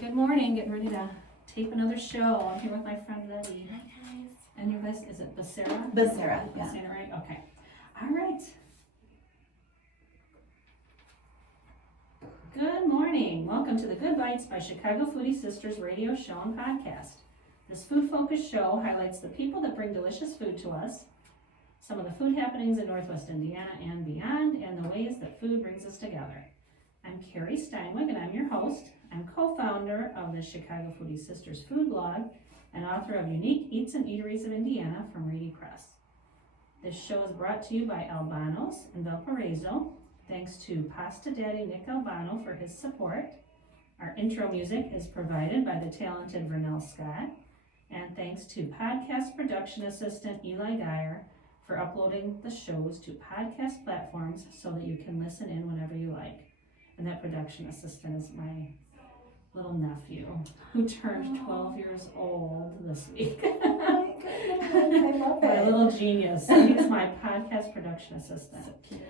Good morning. Getting ready to tape another show. I'm here with my friend Lettie. Hi guys. And you guys, is it Beccera? Beccera, Am I yeah. saying it right? Okay. All right. Good morning. Welcome to the Good Bytes by Chicago Foodie Sisters radio show and podcast. This food-focused show highlights the people that bring delicious food to us, some of the food happenings in Northwest Indiana and beyond, and the ways that food brings us together. I'm Carrie Steinweg, and I'm your host. I'm co-founder of the Chicago Foodie Sisters food blog and author of Unique Eats and Eateries of Indiana from Reedy Press. This show is brought to you by Albano's in Valparaiso. Thanks to Pasta Daddy Nick Albano for his support. Our intro music is provided by the talented Vernell Scott. And thanks to podcast production assistant Eli Geyer for uploading the shows to podcast platforms so that you can listen in whenever you like. And that production assistant is my little nephew who turned 12 years old this week. Oh my goodness, I love My it. little genius. He's my podcast production assistant. So cute.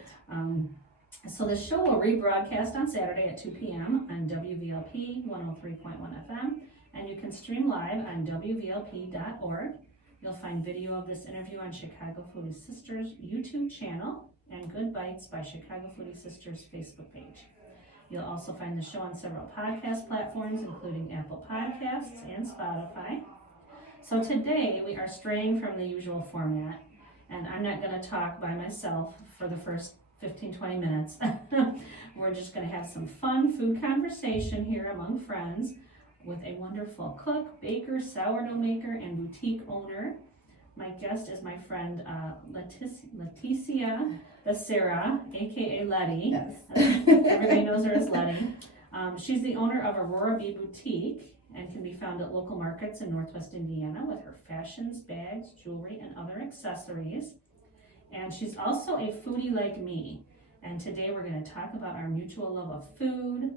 So this show will rebroadcast on Saturday at 2 p.m. on WVLP 103.1 FM, and you can stream live on WVLP.org. You'll find video of this interview on Chicago Foodie Sisters YouTube channel and Good Bytes by Chicago Foodie Sisters Facebook page. You'll also find the show on several podcast platforms, including Apple Podcasts and Spotify. So today we are straying from the usual format, and I'm not going to talk by myself for the first 15-20 minutes. We're just going to have some fun food conversation here among friends with a wonderful cook, baker, sourdough maker, and boutique owner. My guest is my friend Leticia Becerra, aka Lettie. Yes. Everybody knows her as Lettie. She's the owner of Aurora B Boutique and can be found at local markets in Northwest Indiana with her fashions, bags, jewelry, and other accessories. And she's also a foodie like me. And today we're going to talk about our mutual love of food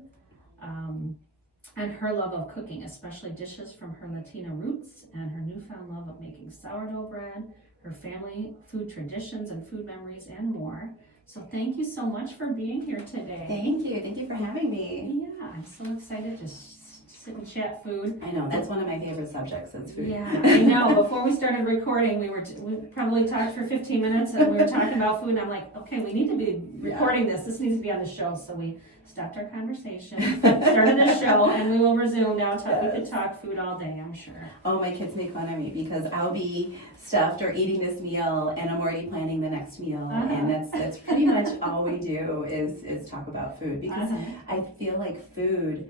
and her love of cooking, especially dishes from her Latina roots and her newfound love of making sourdough bread, her family food traditions and food memories, and more. So thank you so much for being here today. Thank you for having me. Yeah, I'm so excited to sit and chat food. I know, that's one of my favorite subjects, is food. Yeah, I know. Before we started recording, we probably talked for 15 minutes and we were talking about food, and I'm like, okay, we need to be recording this. This needs to be on the show. So we stopped our conversation, started the show, and we will resume now. We could talk food all day, I'm sure. Oh, my kids make fun of me because I'll be stuffed or eating this meal and I'm already planning the next meal. And that's pretty much all we do is talk about food, because I feel like food,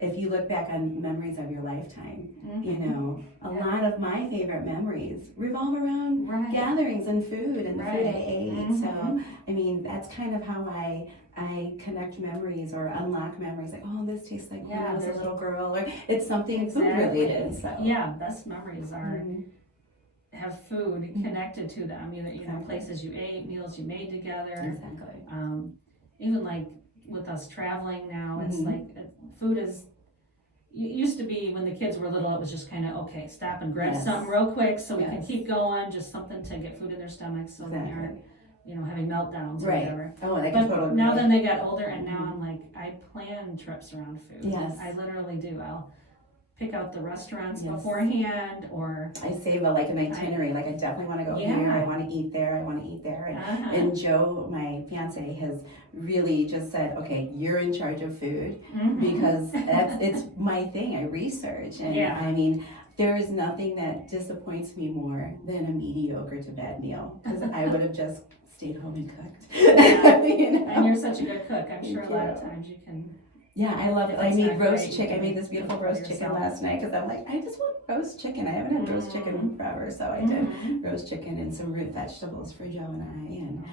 if you look back on memories of your lifetime, you know, a lot of my favorite memories revolve around gatherings and food and the food I ate. So, I mean, that's kind of how I connect memories or unlock memories. Like, oh, this tastes like when I was a little girl, or it's something food related. So yeah, best memories are have food connected to them. You know, places you ate, meals you made together. Exactly. Even like with us traveling now, it's like food is. It used to be when the kids were little, it was just kind of, okay, stop and grab something real quick so we can keep going, just something to get food in their stomachs so they aren't, you know, having meltdowns or whatever. Oh, I but totally now then they got older, and now I'm like, I plan trips around food. Yes. I literally do. I'll pick out the restaurants beforehand, or I save an itinerary. Like, I definitely want to go here. I want to eat there. I want to eat there. And Joe, my fiance, has really just said, okay, you're in charge of food, because it's my thing. I research, and I mean, there is nothing that disappoints me more than a mediocre to bad meal, because I would have just stayed home and cooked. You know? And you're such a good cook. I'm sure a lot of times you can. Yeah, I love it. I made roast chicken. I made this beautiful roast chicken last night because I'm like, I just want roast chicken. I haven't had roast chicken in forever, so I did roast chicken and some root vegetables for Joe and I. And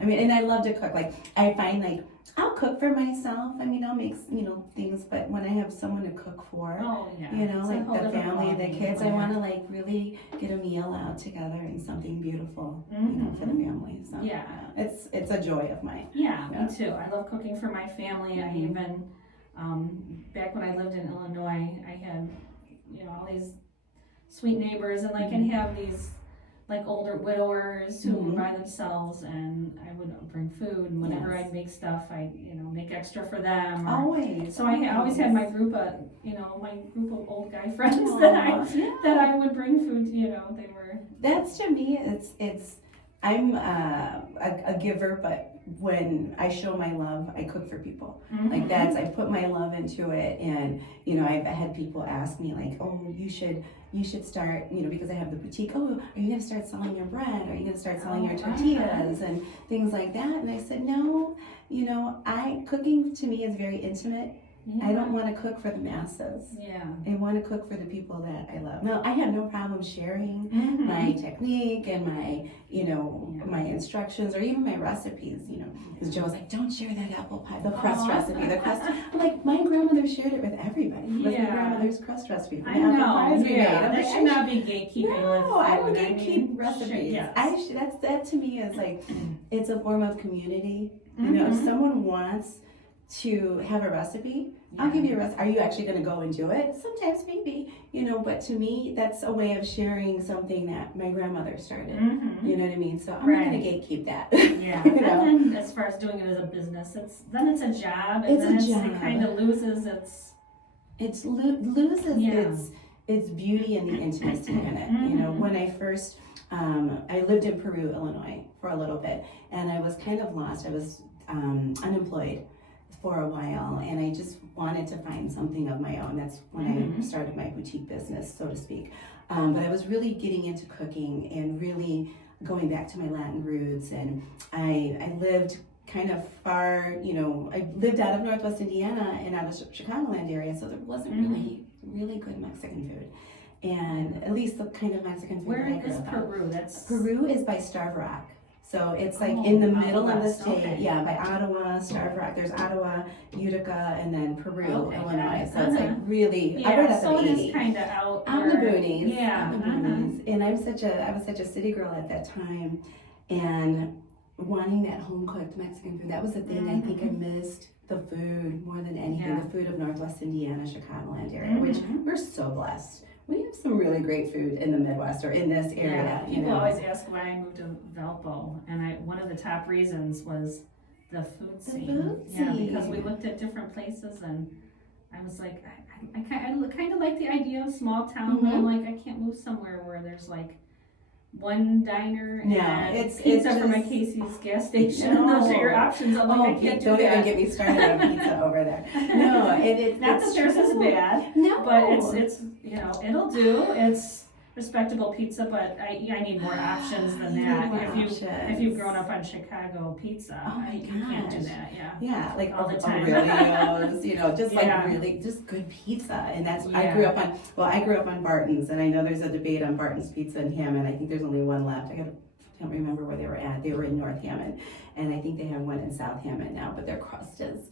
I mean, and I love to cook. Like, I find like I'll cook for myself. I mean, I'll make things, but when I have someone to cook for, you know, like the family and the kids, I want to like really get a meal out together and something beautiful, you know, for the family. So it's a joy of mine. Yeah, me too. I love cooking for my family. I even back when I lived in Illinois, I had all these sweet neighbors, and and have these like older widowers who Mhm. were by themselves, and I would bring food, and whenever Yes. I'd make stuff, I make extra for them. Or, Always. so I always had my group of old guy friends that I would bring food. They were. That's to me, it's. I'm a giver, but when I show my love, I cook for people. Like that's, I put my love into it, and I've had people ask me like, oh, you should start, because I have the boutique. Oh, are you gonna start selling your bread? Are you gonna start selling your tortillas and things like that? And I said, no, cooking to me is very intimate. Yeah. I don't want to cook for the masses. Yeah. I want to cook for the people that I love. Now, I have no problem sharing my technique and my, my instructions or even my recipes, Because Joe's like, don't share that apple pie, the crust recipe, the crust. I'm like, my grandmother shared it with everybody. It was my grandmother's crust recipe. For I know. apple pies we made. There should not be gatekeeping. No, I don't gatekeep recipes. Yes. That to me is like, it's a form of community. If someone wants to have a recipe, I'll give you a recipe. Are you actually going to go and do it? Sometimes maybe, but to me, that's a way of sharing something that my grandmother started. You know what I mean? So I'm not going to gatekeep that. Yeah. And then as far as doing it as a business, it's a job. And it kind of loses its beauty and the intimacy in it. When I first, I lived in Peru, Illinois for a little bit, and I was kind of lost. I was unemployed for a while, and I just wanted to find something of my own. That's when I started my boutique business, so to speak. But I was really getting into cooking and really going back to my Latin roots, and I lived kind of far, I lived out of Northwest Indiana and out of Chicagoland area, so there wasn't really good Mexican food. And at least the kind of Mexican food Where that I grew is up Peru? on. Peru is by Starved Rock. So it's like in the middle of the state, okay. by Ottawa, Starved Rock. There's Ottawa, Utica, and then Peru, Illinois. So it's like really, I read so up it 80. is kind of out On the boonies. Yeah. On the boonies. And I was such a city girl at that time, and wanting that home cooked Mexican food. That was the thing. I think I missed the food more than anything. The food of Northwest Indiana, Chicagoland area, which we're so blessed. We have some really great food in the Midwest or in this area. People always ask why I moved to Valpo, and one of the top reasons was the food scene. Because we looked at different places, and I was like, I kind of like the idea of small town, but I'm like, I can't move somewhere where there's like one diner and pizza from my Casey's gas station. Those are your options. I'm like, I can't do that. Don't even get me started on pizza over there. No, it's not that theirs is bad. No, but it's it'll do. It's respectable pizza, but I need more options than that. If you've grown up on Chicago pizza, you can't do that. Yeah, like all the time. Aurelios, like really just good pizza, and that's I grew up on Barton's, and I know there's a debate on Barton's Pizza in Hammond. I think there's only one left. I can't remember where they were at. They were in North Hammond, and I think they have one in South Hammond now. But their crust is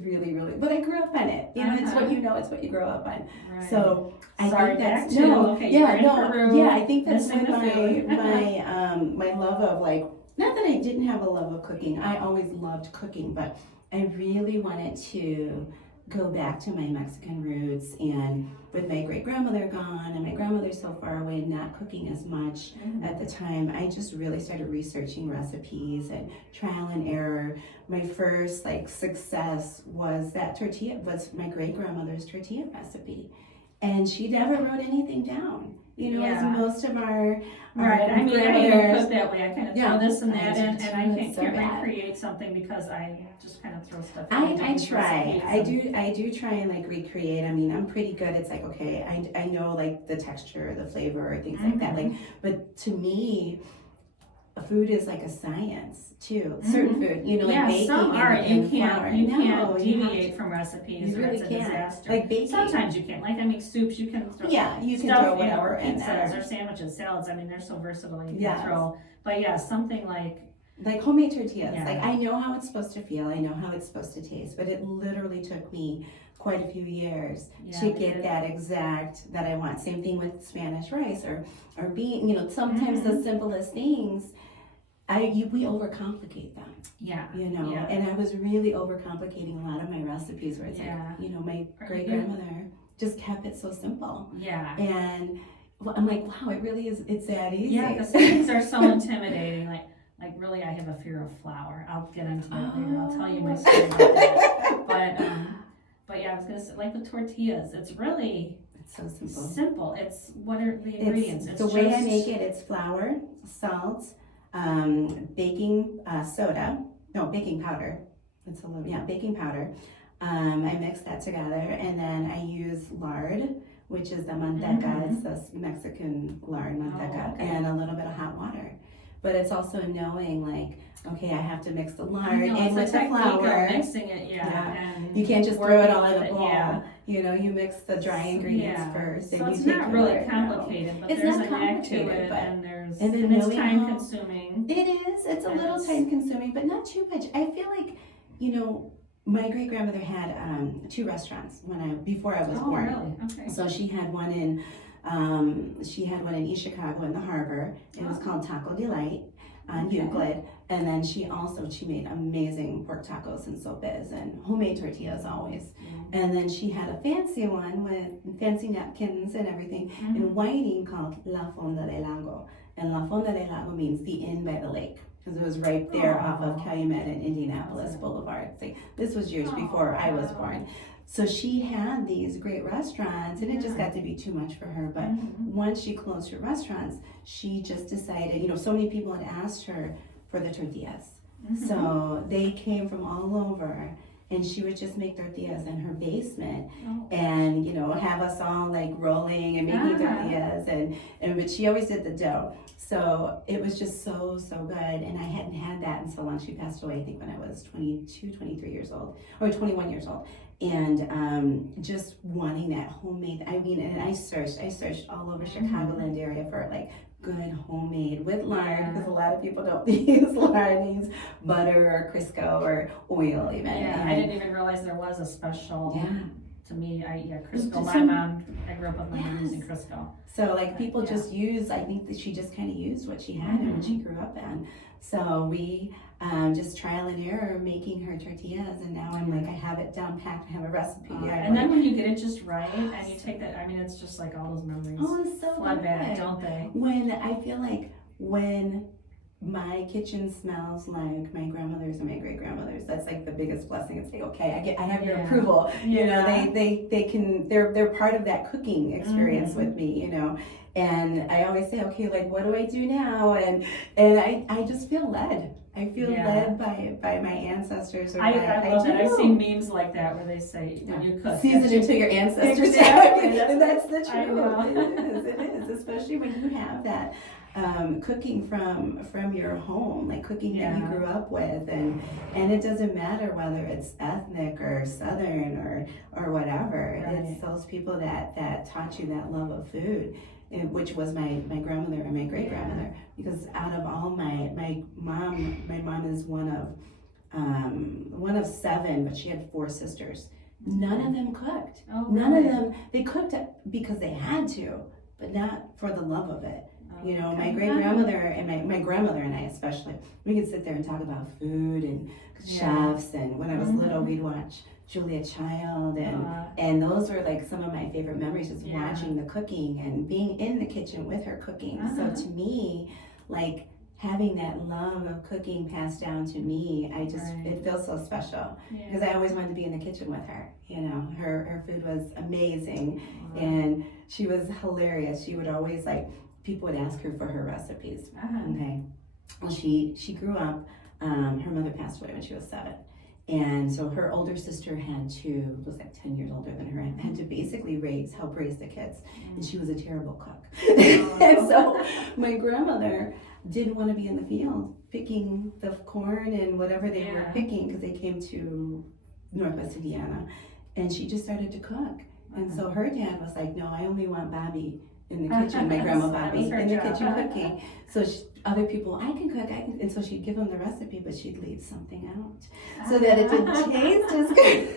really, really. But I grew up on it. It's what you know. It's what you grow up on. Right. So I think that's Peru, I think that's when my my love of like. Not that I didn't have a love of cooking. I always loved cooking, but I really wanted to go back to my Mexican roots, and with my great grandmother gone and my grandmother so far away and not cooking as much at the time, I just really started researching recipes and trial and error. My first success was was my great grandmother's tortilla recipe, and she never wrote anything down. As most of our right. I mean, I even cook that way. I kind of throw this and that in, and I can't recreate something because I just kind of throw stuff in. I try. I do try and recreate. I mean, I'm pretty good. It's like, okay, I know the texture, the flavor, things like that. But to me, food is like a science too. Certain food, baking. Some are. You can't deviate from recipes. You really it's a can't. disaster. Like baking. Sometimes you can. I make soups. You can throw. You can throw whatever in pizzas there. Or sandwiches, salads. I mean, they're so versatile. You can throw. But something like homemade tortillas. I know how it's supposed to feel. I know how it's supposed to taste. But it literally took me quite a few years to get that exact that I want. Same thing with Spanish rice or bean. Sometimes the simplest things. We overcomplicate them. And I was really overcomplicating a lot of my recipes where it's my great grandmother just kept it so simple. Yeah. And well, I'm like, wow, it really is, it's that easy. Yeah, because some things are so intimidating. Like really, I have a fear of flour. I'll get into that later. I'll tell you my story about that. But yeah, I was gonna say, like with tortillas, it's really so simple. Simple. It's what are the ingredients? It's the way I make it. It's flour, salt, baking powder. It's a little baking powder. I mix that together, and then I use lard, which is the manteca. It's the Mexican lard manteca, and a little bit of hot water. But it's also knowing, like, okay, I have to mix the lard in with the flour. Mixing it, and you can't just throw it all in a bowl. Yeah. You know, you mix the dry ingredients first. So and it's you take not really complicated, but it's there's not an act to complicated, it, and it's time consuming. It is. It's a little time consuming, but not too much. I feel like, you know, my great grandmother had 2 restaurants before I was born. Really? Okay. So she had one in East Chicago in the harbor. It was called Taco Delight on Euclid. And then she made amazing pork tacos and sopes and homemade tortillas always. And then she had a fancy one with fancy napkins and everything in Whiting called La Fonda del Lago. And La Fonda del Lago means the inn by the lake, because it was right there off of Calumet and Indianapolis Boulevard. This was years before I was born. So she had these great restaurants, and it just got to be too much for her. But once she closed her restaurants, she just decided, you know, so many people had asked her for the tortillas. So they came from all over, and she would just make tortillas in her basement and, you know, have us all like rolling and making tortillas. But she always did the dough. So it was just so good. And I hadn't had that in so long. She passed away, I think, when I was 22, 23 years old, or 21 years old. And just wanting that homemade, I mean, and I searched all over Chicagoland area for like good homemade with lard, because a lot of people don't use lard, they use butter or Crisco or oil even. Yeah, I didn't even realize there was a special. To me, Crisco. I grew up with my mom using Crisco. So like people just use, I think that she just kind of used what she had and what she grew up in. So we just trial and error making her tortillas, and now I'm like, I have it down packed, I have a recipe. And then when you get it just right, and you take that, I mean, it's just like all those memories it's so flood back, don't they? When my kitchen smells like my grandmother's and my great grandmother's, that's like the biggest blessing. It's like, okay, I have your approval. You know, they're part of that cooking experience with me, you know. And I always say, okay, like, what do I do now? And I just feel led. I feel led by my ancestors. Or I love that. I've seen memes like that where they say, when you cook, season into your ancestors. Exactly. And that's the truth. It is, especially when you have that cooking from your home, like cooking that you grew up with, and it doesn't matter whether it's ethnic or Southern or whatever. It's those people that taught you that love of food. Which was my grandmother and my great grandmother, because out of all my mom is one of 7, but she had 4 sisters. None of them cooked. None of them. They cooked because they had to, but not for the love of it. You know, my great grandmother and my grandmother and I especially, we could sit there and talk about food and chefs. And when I was little, we'd watch Julia Child, and those were like some of my favorite memories, just watching the cooking and being in the kitchen with her cooking. So to me, like having that love of cooking passed down to me, it feels so special, because I always wanted to be in the kitchen with her. You know, her food was amazing, and she was hilarious. She would always people would ask her for her recipes. Okay, well, she grew up. Her mother passed away when she was 7. And so her older sister was like 10 years older than her, and had to basically help raise the kids. And she was a terrible cook. And so my grandmother didn't want to be in the field picking the corn and whatever they were picking, because they came to Northwest Indiana. And she just started to cook. And so her dad was like, no, I only want Bobby in the kitchen, my grandma Bobby, in the kitchen cooking. So other people, I can cook, and so she'd give them the recipe, but she'd leave something out so that it didn't taste as good,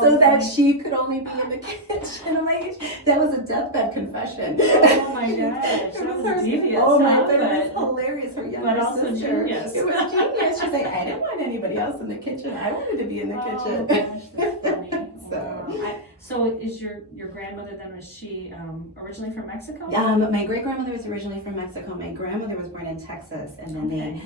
so that she could only be in the kitchen. I'm like, that was a deathbed confession. Oh my gosh, that was devious. Oh my, but it was hilarious. Her younger sister, genius. It was genius. She's like, I didn't want anybody else in the kitchen. I wanted to be in the kitchen. Gosh, that's funny. So So is your grandmother then, was she originally from Mexico? My great grandmother was originally from Mexico. My grandmother was born in Texas, and then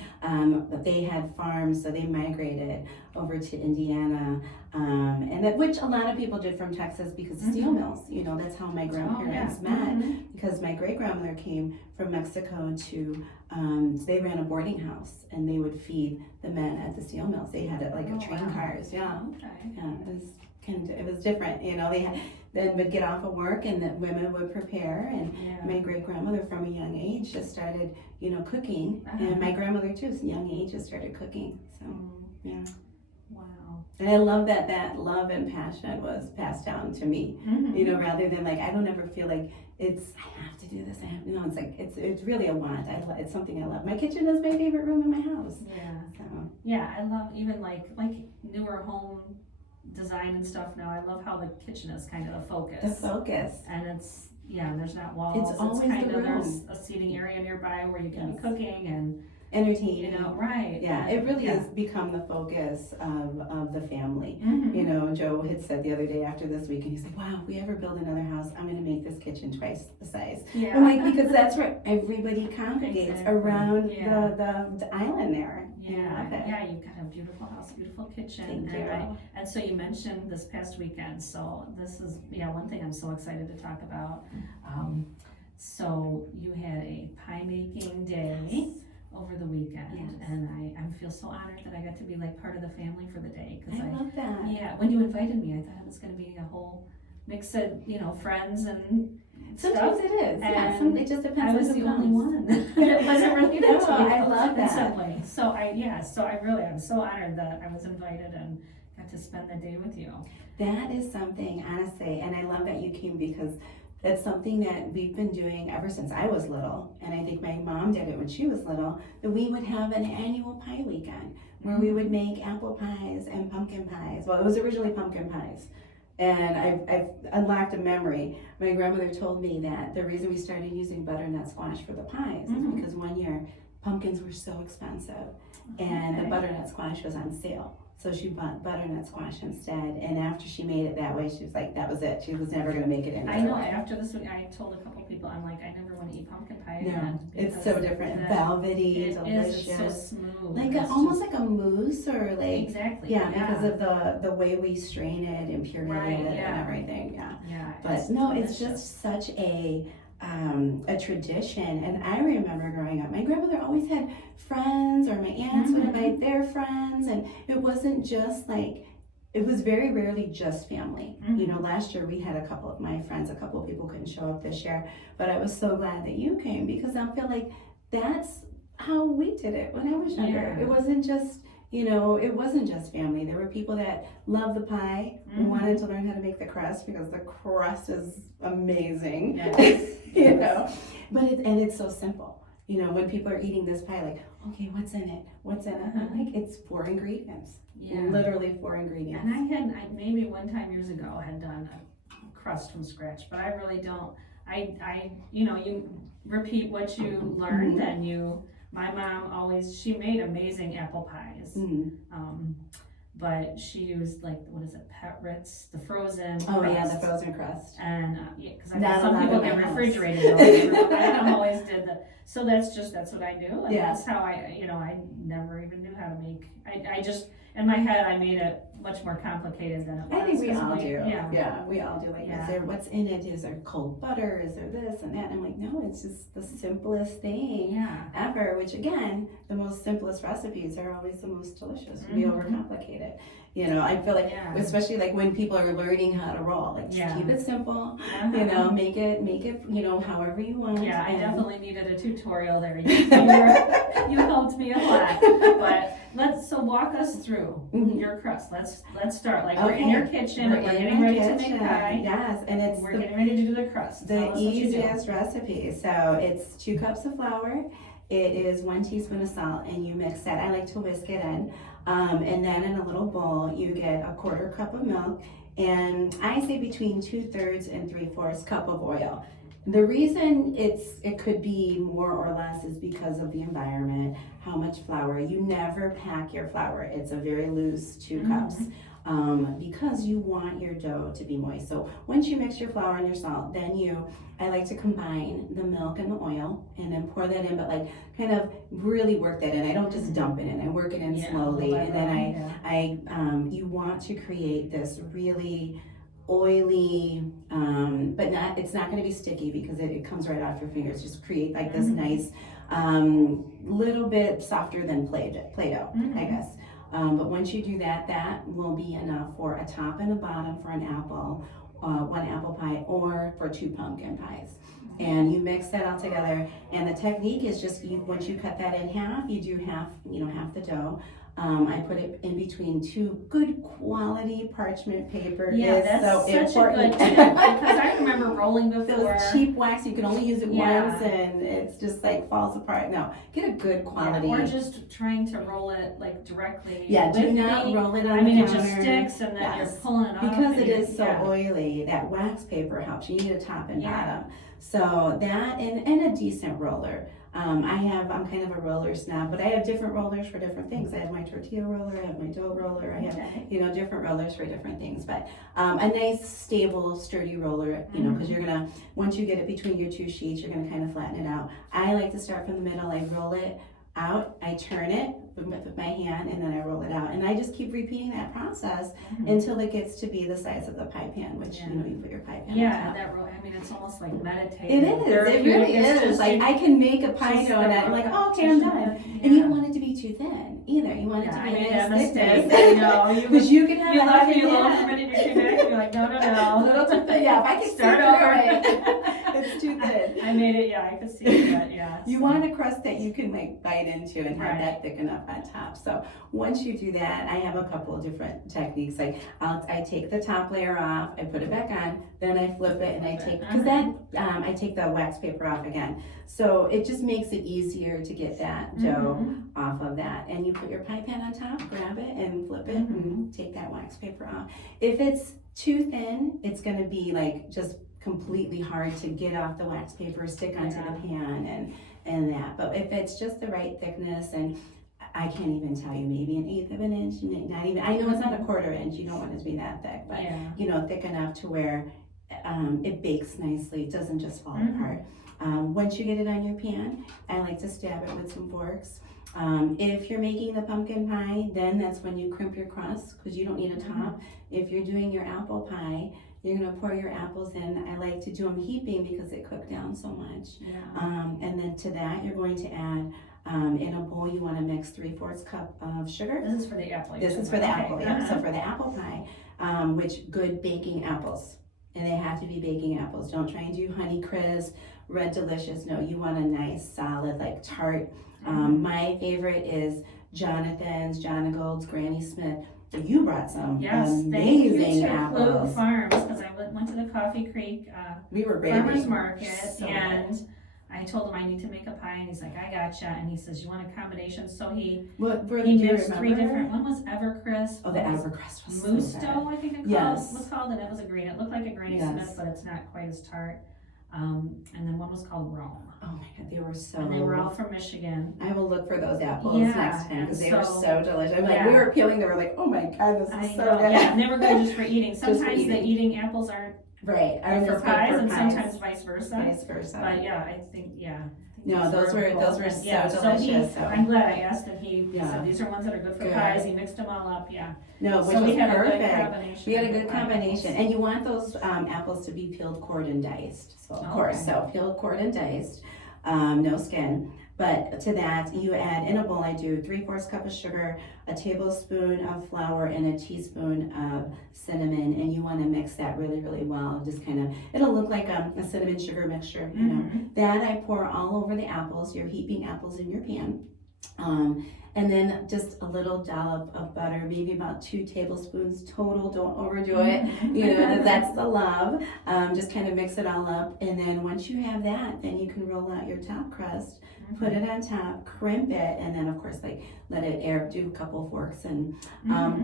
they had farms, so they migrated over to Indiana, and that which a lot of people did from Texas because of steel mills. You know, that's how my grandparents met. Because my great grandmother came from Mexico to. They ran a boarding house, and they would feed the men at the steel mills. They had it like a train cars. Yeah, it was. It was different, you know. Then would get off of work, and the women would prepare. And my great grandmother, from a young age, just started, you know, cooking. And my grandmother too, at a young age, just started cooking. So yeah. Wow. And I love that love and passion was passed down to me. You know, rather than like I don't ever feel like it's I have to do this. You know, it's like it's really a want. It's something I love. My kitchen is my favorite room in my house. Yeah. So. Yeah, I love even like newer home design and stuff now. I love how the kitchen is kind of the focus. And it's, there's not walls. It's always kind of, there's a seating area nearby where you can be cooking and entertaining. You know, right. Yeah, it really has become the focus of the family. You know, Joe had said the other day after this week, and he's like, wow, if we ever build another house, I'm going to make this kitchen twice the size. Yeah. I'm like, because that's where everybody congregates around the island there. Yeah, you've got a beautiful house, beautiful kitchen. Thank you. And so you mentioned this past weekend, so this is, one thing I'm so excited to talk about. So you had a pie making day over the weekend, and I feel so honored that I got to be like part of the family for the day. I love that. Yeah, when you invited me, I thought it was going to be a whole mix of, friends and sometimes stuff. It is. And it just depends. I was the only one. It wasn't really that. I love that. Simply. So I'm so honored that I was invited and got to spend the day with you. That is something, honestly, and I love that you came because that's something that we've been doing ever since I was little, and I think my mom did it when she was little, that we would have an annual pie weekend where we would make apple pies and pumpkin pies. Well, it was originally pumpkin pies. And I've unlocked a memory. My grandmother told me that the reason we started using butternut squash for the pies is because one year pumpkins were so expensive and the butternut squash was on sale. So she bought butternut squash instead, and after she made it that way, she was like, that was it. She was never going to make it any other way. I know, after this one, I told a couple people, I'm like, I never want to eat pumpkin pie again. It's so different. Velvety, delicious. It's so smooth. Like almost like a mousse or like. Exactly. Yeah, because of the way we strain it and puree it and everything. Yeah. But no, it's just such a tradition. And I remember growing up, my grandmother always had friends, or my aunts would invite their friends, and it wasn't just like, it was very rarely just family. You know, last year we had a couple of my friends, a couple of people couldn't show up this year, but I was so glad that you came because I feel like that's how we did it when I was younger. It wasn't just, it wasn't just family. There were people that loved the pie and wanted to learn how to make the crust because the crust is amazing. You know, but it's so simple. When people are eating this pie, like, okay, what's in it? Like, it's 4 ingredients. Literally 4 ingredients. And I maybe one time years ago had done a crust from scratch, but I really don't. You repeat what you learned, and my mom she made amazing apple pies. But she used Pet Ritz, the frozen crust. Oh yeah, the frozen crust. And because some people get refrigerated. I always did that. So that's what I do, and that's how I never even knew how to make. I just in my head I made it much more complicated than it was. I think we all do. Yeah, we all do. Like, is there what's in it? Is there cold butter? Is there this and that? And I'm like, no, it's just the simplest thing ever. Which again, the most simplest recipes are always the most delicious. We overcomplicate it. I feel like, especially like when people are learning how to roll, like just keep it simple. Make it, however you want. Yeah, I definitely needed a tutorial there. You helped me a lot. But walk us through your crust. Let's start. Like, we're in your kitchen. We're getting ready to make pie. Yes, and we're getting ready to do the crust. The easiest recipe. So it's 2 cups of flour. It is 1 teaspoon of salt, and you mix that. I like to whisk it in. And then in a little bowl, you get a 1/4 cup of milk, and I say between 2/3 and 3/4 cup of oil. The reason it could be more or less is because of the environment, how much flour. You never pack your flour. It's a very loose 2 cups. because you want your dough to be moist. So once you mix your flour and your salt, then I like to combine the milk and the oil and then pour that in, but like kind of really work that in. I don't just dump it in, I work it in slowly. And then you want to create this really oily, but it's not going to be sticky because it comes right off your fingers. Just create like this nice, little bit softer than Play-Doh, I guess. But once you do that, that will be enough for a top and a bottom for an apple, one apple pie, or for 2 pumpkin pies. And you mix that all together. And the technique is just once you cut that in half, you do half the dough. I put it in between 2 good quality parchment paper. Yeah, that's so such important. A good tip, because I remember rolling before. Those cheap wax, you can only use it once and it's just like falls apart. No, get a good quality. Or just trying to roll it like directly. Yeah, do not roll it on the counter. It just sticks and then you're pulling it off. Because it is so oily, that wax paper helps. You need a top and bottom. So that and a decent roller. I'm kind of a roller snob, but I have different rollers for different things. I have my tortilla roller, I have my dough roller, I have, different rollers for different things. But a nice, stable, sturdy roller, because you're gonna, once you get it between your 2 sheets, you're gonna kind of flatten it out. I like to start from the middle. I roll it out, I turn it with my hand, and then I roll it out. And I just keep repeating that process until it gets to be the size of the pie pan, which, you put your pie pan on top. That roll, it's almost like meditative. It is, it really is. Like, I can make a pie dough and I'm like, oh, okay, I'm done. And you don't want it to be too thin either. You want it to be nice, thick. I know. Because you can have you left me alone for a minute, you're too big. You're like, no. A little too thin. Yeah, if I can start over. It's too thin. I made it, I could see it, You want a crust that you can like bite into and have that thick enough on top. So once you do that, I have a couple of different techniques. Like I take the top layer off, I put it back on, then I flip it and I take, because then I take the wax paper off again. So it just makes it easier to get that dough off of that. And you put your pie pan on top, grab it and flip it and take that wax paper off. If it's too thin, it's going to be like just completely hard to get off the wax paper, stick onto the pan and that. But if it's just the right thickness, and I can't even tell you, maybe 1/8 of an inch, not even, I know it's not a 1/4 inch, you don't want it to be that thick, but thick enough to where it bakes nicely, it doesn't just fall apart. Once you get it on your pan, I like to stab it with some forks. If you're making the pumpkin pie, then that's when you crimp your crust, because you don't need a top. If you're doing your apple pie, you're going to pour your apples in. I like to do them heaping because they cook down so much. And then to that, you're going to add, in a bowl, you want to mix 3/4 cup of sugar. This is for the apple. This is for the apple, So for the apple pie, which good baking apples. And they have to be baking apples. Don't try and do Honey Crisp, Red Delicious. No, you want a nice, solid, like tart. My favorite is Jonathan's, John Gold's, Granny Smith. You brought some amazing apples. Luke Farms, because I went to the Coffee Creek we were farmers market, and I told him I need to make a pie, and he's like, I gotcha. And he says, you want a combination? So he mixed 3 different. One was Evercrisp. Oh, the Evercrisp was Mousse so dough, I think it was called, and it was a green. It looked like a Granny Smith, but it's not quite as tart. And then one was called Rome. Oh my God, they were so. And they were all from Michigan. I will look for those apples next time because they were so delicious. I'm like, we were peeling, they were like, oh my God, this is so good. Yeah, and they were good just for eating. Sometimes the eating apples aren't for pies, and sometimes vice versa. But I think no, those were so delicious. I'm glad I asked him. He said these are ones that are good for pies. He mixed them all up. No, which was perfect. We had a good combination. And you want those apples to be peeled, cored, and diced. So of course, peeled, cored, and diced, no skin. But to that, you add, in a bowl, I do 3/4 cup of sugar, a tablespoon of flour, and a teaspoon of cinnamon. And you want to mix that really, really well. Just kind of, it'll look like a cinnamon sugar mixture, you know. That I pour all over the apples. You're heaping apples in your pan. And then just a little dollop of butter, maybe about 2 tablespoons total. Don't overdo it. That's the love. Just kind of mix it all up. And then once you have that, then you can roll out your top crust, put it on top, crimp it, and then of course let it air, do a couple forks. And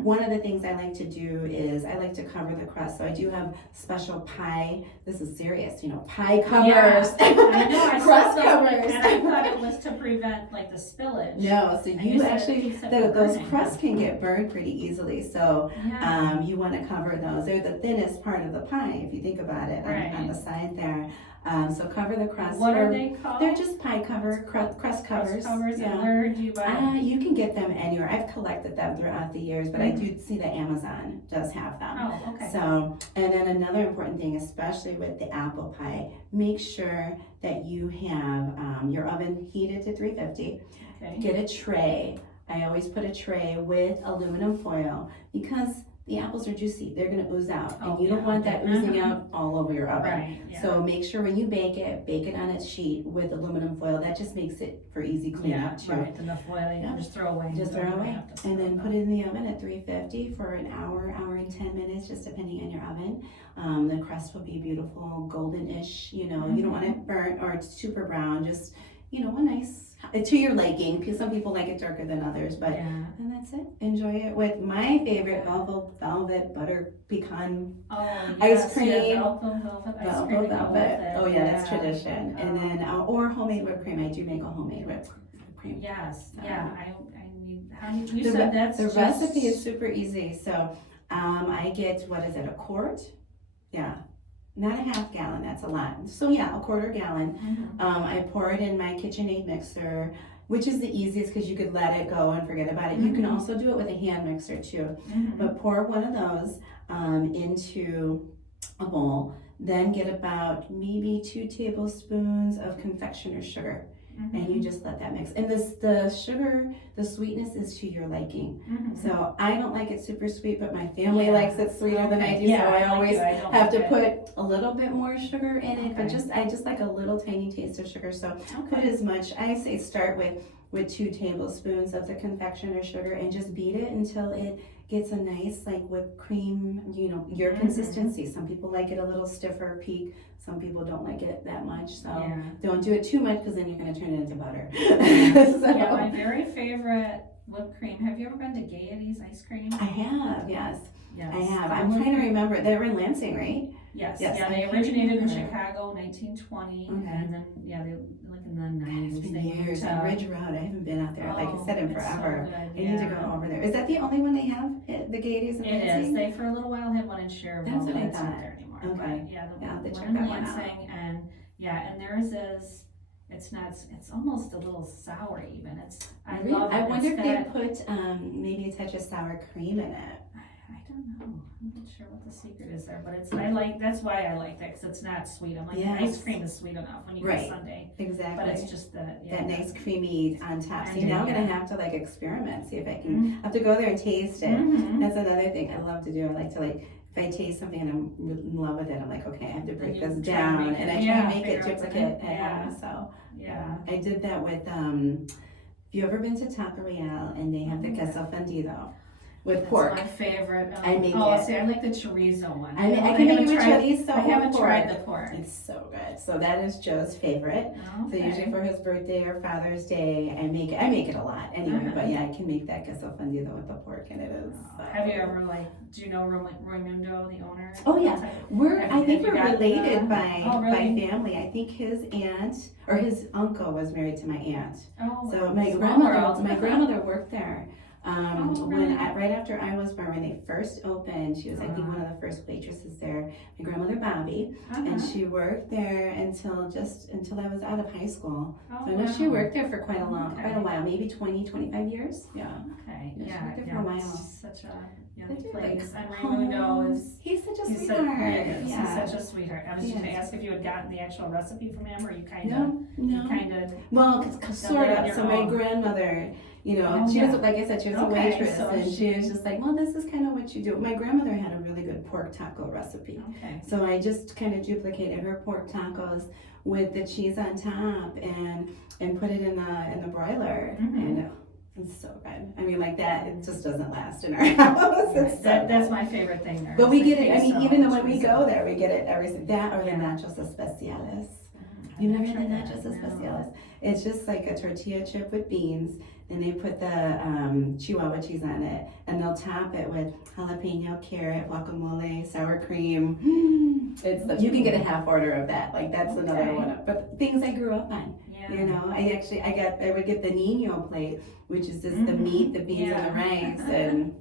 one of the things I like to do is I like to cover the crust. So I do have special pie, this is serious, pie covers. I know, I crust saw covers. And I thought it was to prevent like the spillage. No, so you you said it actually, keeps it from those burning. crusts can get burned pretty easily, so Yeah. you want to cover those. They're the thinnest part of the pie, if you think about it, on the side there. So cover the crust. What are they called? They're just pie cover, crust covers. Crust covers, Yeah. and where do you buy them? You can get them anywhere. I've collected them throughout the years, but I do see that Amazon does have them. Oh, okay. So, and then another important thing, especially with the apple pie, make sure that you have your oven heated to 350. Okay. Get a tray. I always put a tray with aluminum foil because the apples are juicy. They're going to ooze out, and you don't want that oozing out all over your oven. Right, yeah. So make sure when you bake it on its sheet with aluminum foil. That just makes it for easy cleanup too. Right, and the foil you can just throw away. Just throw away. And then put it in the oven at 350 for an hour, hour and 10 minutes, just depending on your oven. The crust will be beautiful, golden-ish, you know. You don't want it burnt or super brown, just, you know, a nice, to your liking. Some people like it darker than others, but, and that's it. Enjoy it with my favorite velvet butter pecan ice cream. Yeah, velvet ice cream. Velvet. Oh yeah, that's tradition. And then, or homemade whipped cream. I do make a homemade whipped cream. Yes, I need, you said that's the recipe is super easy. So I get, what is it, a quart? Yeah. Not a half gallon, that's a lot. So yeah, a quarter gallon. I pour it in my KitchenAid mixer, which is the easiest because you could let it go and forget about it. You can also do it with a hand mixer too. But pour one of those into a bowl. Then get about maybe 2 tablespoons of confectioner's sugar. And you just let that mix. And the sugar, the sweetness is to your liking. So I don't like it super sweet, but my family likes it sweeter than I do. So I always have to put a little bit more sugar in it. But I just like a little tiny taste of sugar. So put as much. I say start with 2 tablespoons of the confectioner's sugar and just beat it until it gets a nice like whipped cream, you know, your consistency. Some people like it a little stiffer peak. Some people don't like it that much, so don't do it too much because then you're going to turn it into butter. Yeah, my very favorite whipped cream. Have you ever been to Gaiety's ice cream? I have, yes. Yes. I have. I'm trying to remember. They were in Lansing, right? Yes. Yes. Yeah, they originated in Chicago, 1920, Okay. and then they like in the 90s. It's been they years. moved On to- Ridge Road, I haven't been out there. Like I said, in it's so forever. good, I need to go over there. Is that the only one they have? The Gaiety's in It Lansing? is. They for a little while had one in Cherville. That's what I It's not thought. there anymore. Okay. But yeah, the Yeah, I'll have to check one in that one out. Lansing, and and theirs is. It's not. It's almost a little sour even. I love it. I wonder It's if they got- put maybe a touch of sour cream in it. I don't know. I'm not sure what the secret is there, but that's why I like that, because it's not sweet. I'm like, Yes. ice cream is sweet enough when you get Sunday, Exactly. but it's just that nice creamy on top. See, now I'm gonna have to like experiment, see if I can. Mm-hmm. I have to go there and taste it. That's another thing I love to do. I like to if I taste something and I'm in love with it, I'm like, okay, I have to break this down, and I try to make it duplicate at home. So I did that with. Have you ever been to Taco Real and they have the queso fundido with pork? That's my favorite. I make it. see, I like the chorizo one. I can make it with chorizo. I haven't pork. tried the pork. It's so good. So that is Joe's favorite. So usually for his birthday or Father's Day, I make it a lot anyway. But yeah, I can make that queso fundido with the pork, and it is. Have you ever do you know Raimundo, the owner? Oh yeah, I think we're related by really? family. I think his aunt or his uncle was married to my aunt. Oh, so my grandmother worked there. Really? Right after I was born, when they first opened, she was I think one of the first waitresses there. My grandmother Bobby, and she worked there until I was out of high school. So I know she worked there for quite a while, maybe 20-25 years. Yeah. Okay. She worked there for a while. Such a That's place. And Raimundo he's such a he's sweetheart. He's such a sweetheart. I was just going to ask if you had gotten the actual recipe from him, or you kind of well, sort of. So my grandmother, she was, like I said, she was a waitress, and she was just like, well, this is kind of what you do. My grandmother had a really good pork taco recipe. Okay. So I just kind of duplicated her pork tacos with the cheese on top and put it in the broiler. And it's so good. I mean, like that, it just doesn't last in our house. That's my favorite thing there. But we get it, even though when we go there, we get it that or the nachos especiales. You've never had the nachos especiales? It's just like a tortilla chip with beans, and they put the Chihuahua cheese on it, and they'll top it with jalapeno, carrot, guacamole, sour cream. You can get a half order of that. Like that's another one. But things I grew up on. You know, I would get the Nino plate, which is just the meat, the beans, and the rice, and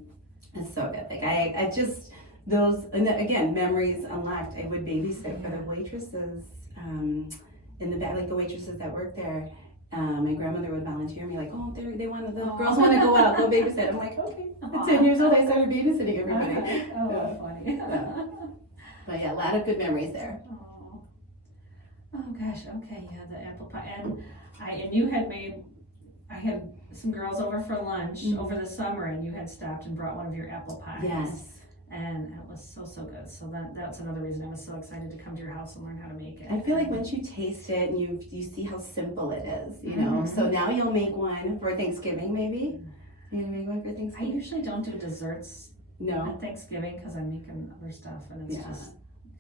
it's so good. Like I just those, and again, memories unlocked. I would babysit for the waitresses in the back, like the waitresses that work there. My grandmother would volunteer me, like, oh, the girls want to go out, go babysit. I'm like, okay. At 10 years old, I started babysitting everybody. Funny. But yeah, a lot of good memories there. Oh gosh, okay, yeah, the apple pie, and I had some girls over for lunch over the summer, and you had stopped and brought one of your apple pies. Yes. And it was so good. So that's another reason I was so excited to come to your house and learn how to make it. I feel like once you taste it and you see how simple it is, you know. So now you'll make one for Thanksgiving, maybe. You're gonna make one for Thanksgiving. I usually don't do desserts at Thanksgiving because I'm making other stuff, and it's just.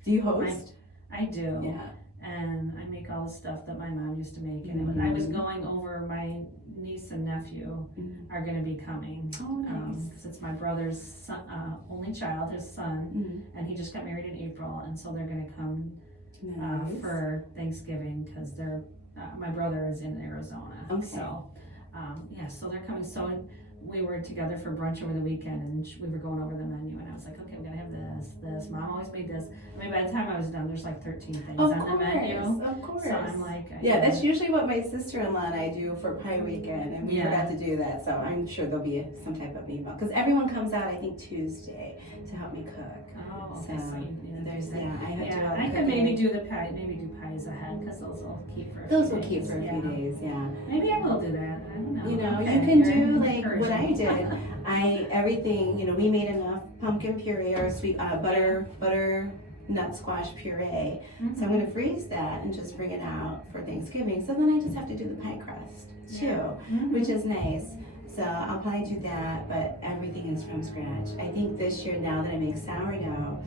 Do you host? I do. Yeah. And I make all the stuff that my mom used to make, and I was going over my niece and nephew are going to be coming. Oh, nice. Because it's my brother's son, only child, his son, and he just got married in April, and so they're going to come for Thanksgiving because my brother is in Arizona. Okay. So, so they're coming. So we were together for brunch over the weekend, and we were going over the menu, and I was like, okay, we're gonna have this. Mom always made this. I mean, by the time I was done, there's like 13 things on the menu. Of course. So I'm like, that's usually what my sister-in-law and I do for pie weekend, and we forgot to do that. So I'm sure there'll be some type of meatball because everyone comes out, I think, Tuesday to help me cook. Oh, so okay. there's that. I could maybe do pies ahead because those will keep for a few days. Those will keep for a few days. Yeah. Maybe I will do that. I don't know. You know, okay. you can do like what I did. Everything. You know, we made enough pumpkin puree or sweet butter nut squash puree. So I'm going to freeze that and just bring it out for Thanksgiving. So then I just have to do the pie crust too, which is nice. So I'll probably do that, but everything is from scratch. I think this year, now that I make sourdough,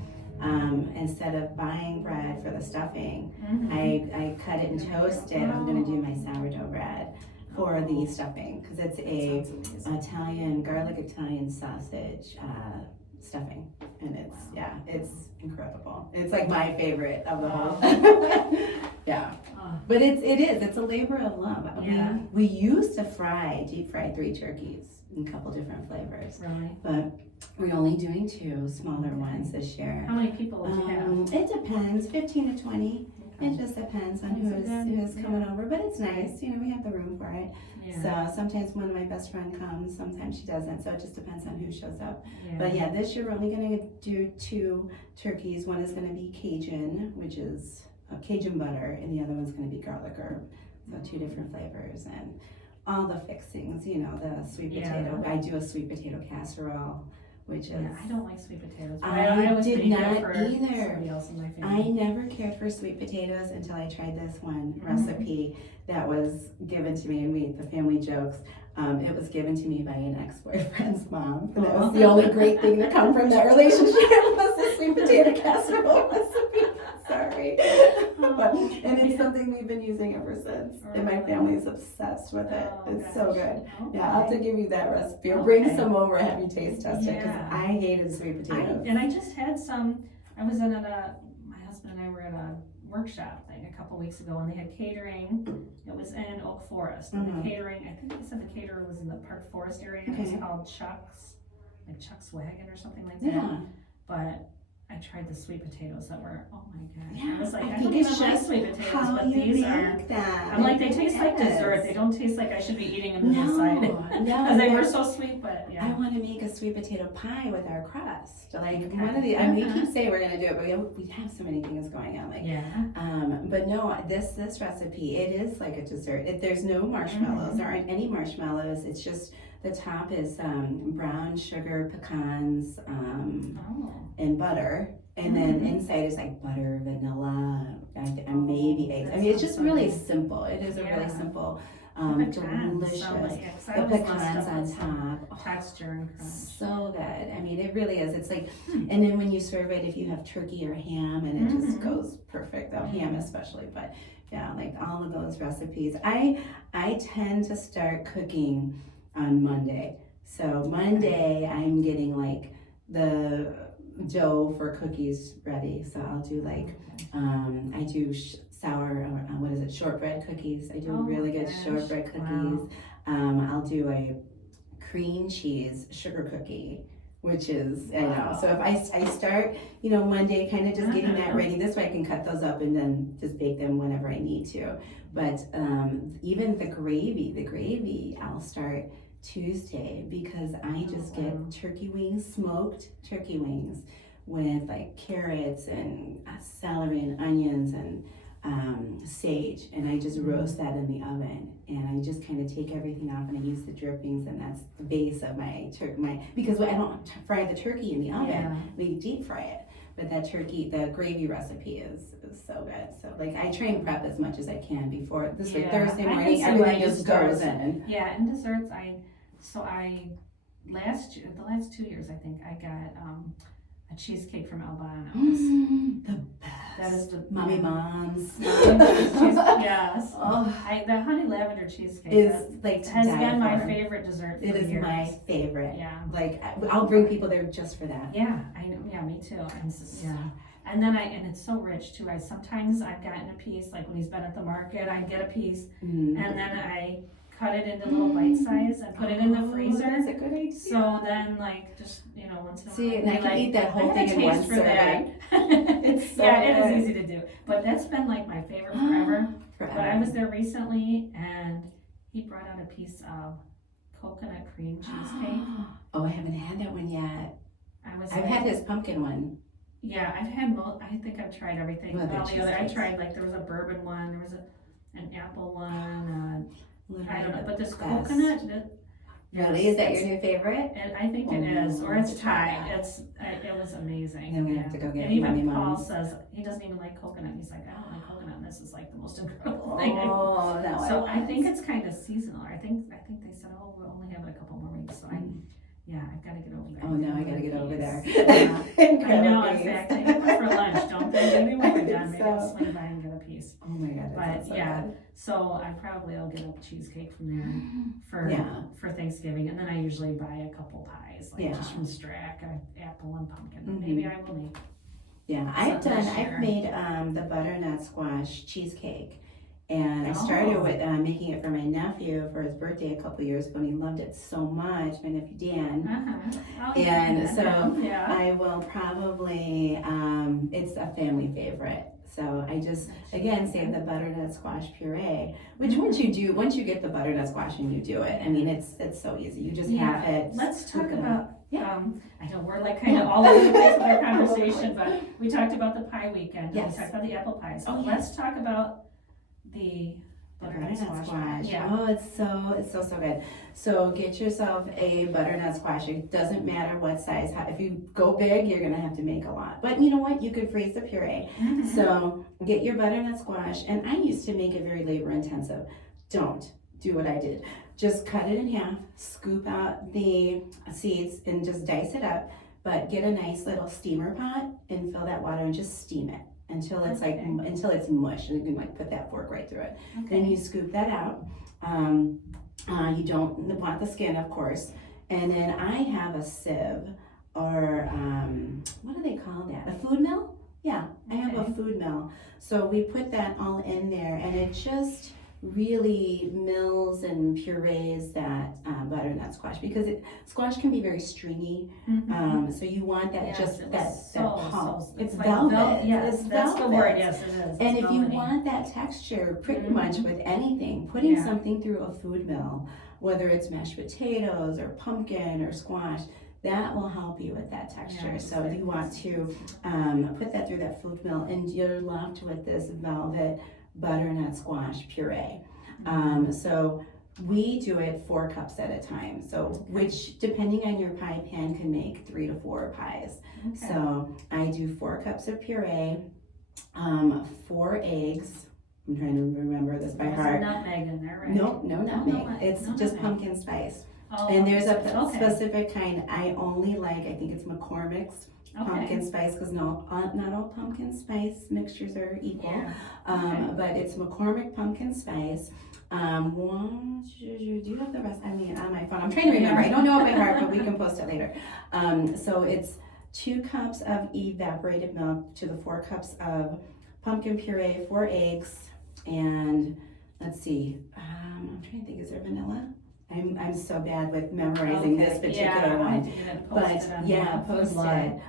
instead of buying bread for the stuffing, I cut it and toast it. I'm going to do my sourdough bread for the stuffing because it's garlic Italian sausage stuffing, and it's incredible. It's like my favorite of the whole. But it's a labor of love. We used to deep fry 3 turkeys in a couple different flavors. Really? But we're only doing 2 smaller ones this year. How many people would you have? It depends, 15 to 20. It just depends on who's coming over, but it's nice. You know, we have the room for it. Yeah. So sometimes one of my best friend comes, sometimes she doesn't. So it just depends on who shows up. Yeah. But this year we're only going to do 2 turkeys. One is going to be Cajun, which is Cajun butter, and the other one's going to be garlic herb. So 2 different flavors and all the fixings. You know, the sweet potato. I do a sweet potato casserole. Which is, I don't like sweet potatoes. I did not either. I never cared for sweet potatoes until I tried this one recipe that was given to me, and the family jokes. It was given to me by an ex-boyfriend's mom. And that was the only great thing to come from that relationship was the sweet potato casserole recipe. Sorry. And it's something we've been using ever since. And my family is obsessed with it. It's so good. Okay. Yeah, I'll have to give you that recipe. Or bring some over and have you taste test it because I hated sweet potatoes. I just had some. I was in my husband and I were at a workshop thing a couple weeks ago, and they had catering. It was in Oak Forest. And the catering, I think they said the caterer was in the Park Forest area. Okay. It was called Chuck's Wagon or something like that. Yeah. But I tried the sweet potatoes that were, oh my gosh. Yeah, I was like, I think don't it's even like just sweet potatoes, how but you these make are, them. I'm like, they taste like dessert. They don't taste like I should be eating them inside. Because they were so sweet, but yeah. I want to make a sweet potato pie with our crust. Like one of the, I mean, we keep saying we're going to do it, but we have so many things going on. Like, but no, this recipe, it is like a dessert. There's no marshmallows. There aren't any marshmallows. It's just, the top is brown sugar pecans and butter. And then inside is like butter, vanilla, and maybe eggs. I mean, it's just really simple. It is a really simple, delicious. The pecans on top. Texture and crunch. So good. I mean, it really is. It's like, and then when you serve it, if you have turkey or ham, and it just goes perfect. Oh, ham especially. But yeah, like all of those recipes. I tend to start cooking on Monday. So Monday, I'm getting like the dough for cookies ready. So I'll do like I do shortbread cookies. I do Oh really my good gosh, shortbread cookies. wow. I'll do a cream cheese sugar cookie, which is, I know. Wow. So if I start, Monday, kind of just getting that ready, this way I can cut those up and then just bake them whenever I need to. But even the gravy, I'll start Tuesday because I just get smoked turkey wings with like carrots and celery and onions and sage, and I just roast that in the oven, and I just kind of take everything off and I use the drippings, and that's the base of my because I don't fry the turkey in the oven, we deep fry it. But the gravy recipe is so good. So like I try and prep as much as I can before this Thursday morning, everything just goes in. Yeah, and desserts, the last 2 years I think I got a cheesecake from Albano's. The best. That is the Mommy Mom's. Yes. Oh, the honey lavender cheesecake is like has been my favorite dessert for years. My favorite. Yeah. Like I'll bring people there just for that. Yeah, I know. Yeah, me too. And then and it's so rich too. Sometimes I've gotten a piece, like when he's been at the market, I get a piece, and then I cut it into little bite size and put it in the freezer. That's a good idea. So then, like, just once in a while. See, and I can eat that whole thing in one serving. It's so it is easy to do. But that's been like my favorite forever. But I was there recently, and he brought out a piece of coconut cream cheesecake. Oh, I haven't had that one yet. I've had his pumpkin one. Yeah, I've had I think I've tried everything. Well, all the other. I tried there was a bourbon one, there was an apple one. I don't know, but this coconut. Really, is that your new favorite? And I think it is, or it's Thai. It was amazing. I'm gonna have to go get it. And even Paul says he doesn't even like coconut. He's like, I don't like coconut. And this is like the most incredible thing. Oh, no. So I think it's kind of seasonal. I think they said, we'll only have it a couple more weeks. So I've got to get over there. Oh no, I got to get over there. I know. In fact, I eat one for lunch. Don't they? Maybe when we're done, maybe I'll swing by and get a piece. Oh my god. But so I probably will get a cheesecake from there for Thanksgiving, and then I usually buy a couple pies, like just from Strack, apple and pumpkin. Maybe I will make. Yeah, I've made the butternut squash cheesecake. And I started with making it for my nephew for his birthday a couple years ago, and he loved it so much, my nephew Dan. I will probably, it's a family favorite. So I just, again, save the butternut squash puree, which once you get the butternut squash and you do it, I mean, it's so easy. You just have it. Let's talk about, I know we're like kind of all over the place with our conversation, but we talked about the pie weekend. Yes. We talked about the apple pies. Let's talk about the butternut squash. Yeah. Oh, it's so good. So get yourself a butternut squash. It doesn't matter what size. If you go big, you're gonna have to make a lot. But you know what? You could freeze the puree. So get your butternut squash. And I used to make it very labor intensive. Don't do what I did. Just cut it in half, scoop out the seeds, and just dice it up. But get a nice little steamer pot and fill that water and just steam it until it's until it's mush, and you can put that fork right through it. Then you scoop that out. You don't want the skin, of course. And then I have a sieve, or what do they call that? A food mill? Yeah, I have a food mill. So we put that all in there, and it just really mills and purees that butternut squash, because squash can be very stringy. So you want that that pulp. It's like velvet. Yes, that's the word. Yes, it is. And if you want that texture, pretty much with anything, putting something through a food mill, whether it's mashed potatoes or pumpkin or squash, that will help you with that texture. So you want to put that through that food mill, and you're left with this velvet butternut squash puree. So we do it 4 cups at a time. So which, depending on your pie pan, can make 3 to 4 pies. So I do 4 cups of puree, 4 eggs. I'm trying to remember this by heart. There's nutmeg in there, right? No nutmeg. It's just pumpkin spice. And there's a specific kind I only like. I think it's McCormick's pumpkin spice, because not all pumpkin spice mixtures are equal. But it's McCormick pumpkin spice. Do you have the rest? I mean, on my phone. I'm trying to remember. I don't know it by heart, but we can post it later. So it's 2 cups of evaporated milk to the 4 cups of pumpkin puree, 4 eggs, and let's see, I'm trying to think, is there vanilla? I'm so bad with memorizing this particular one. I have to get it posted on the post blog. it.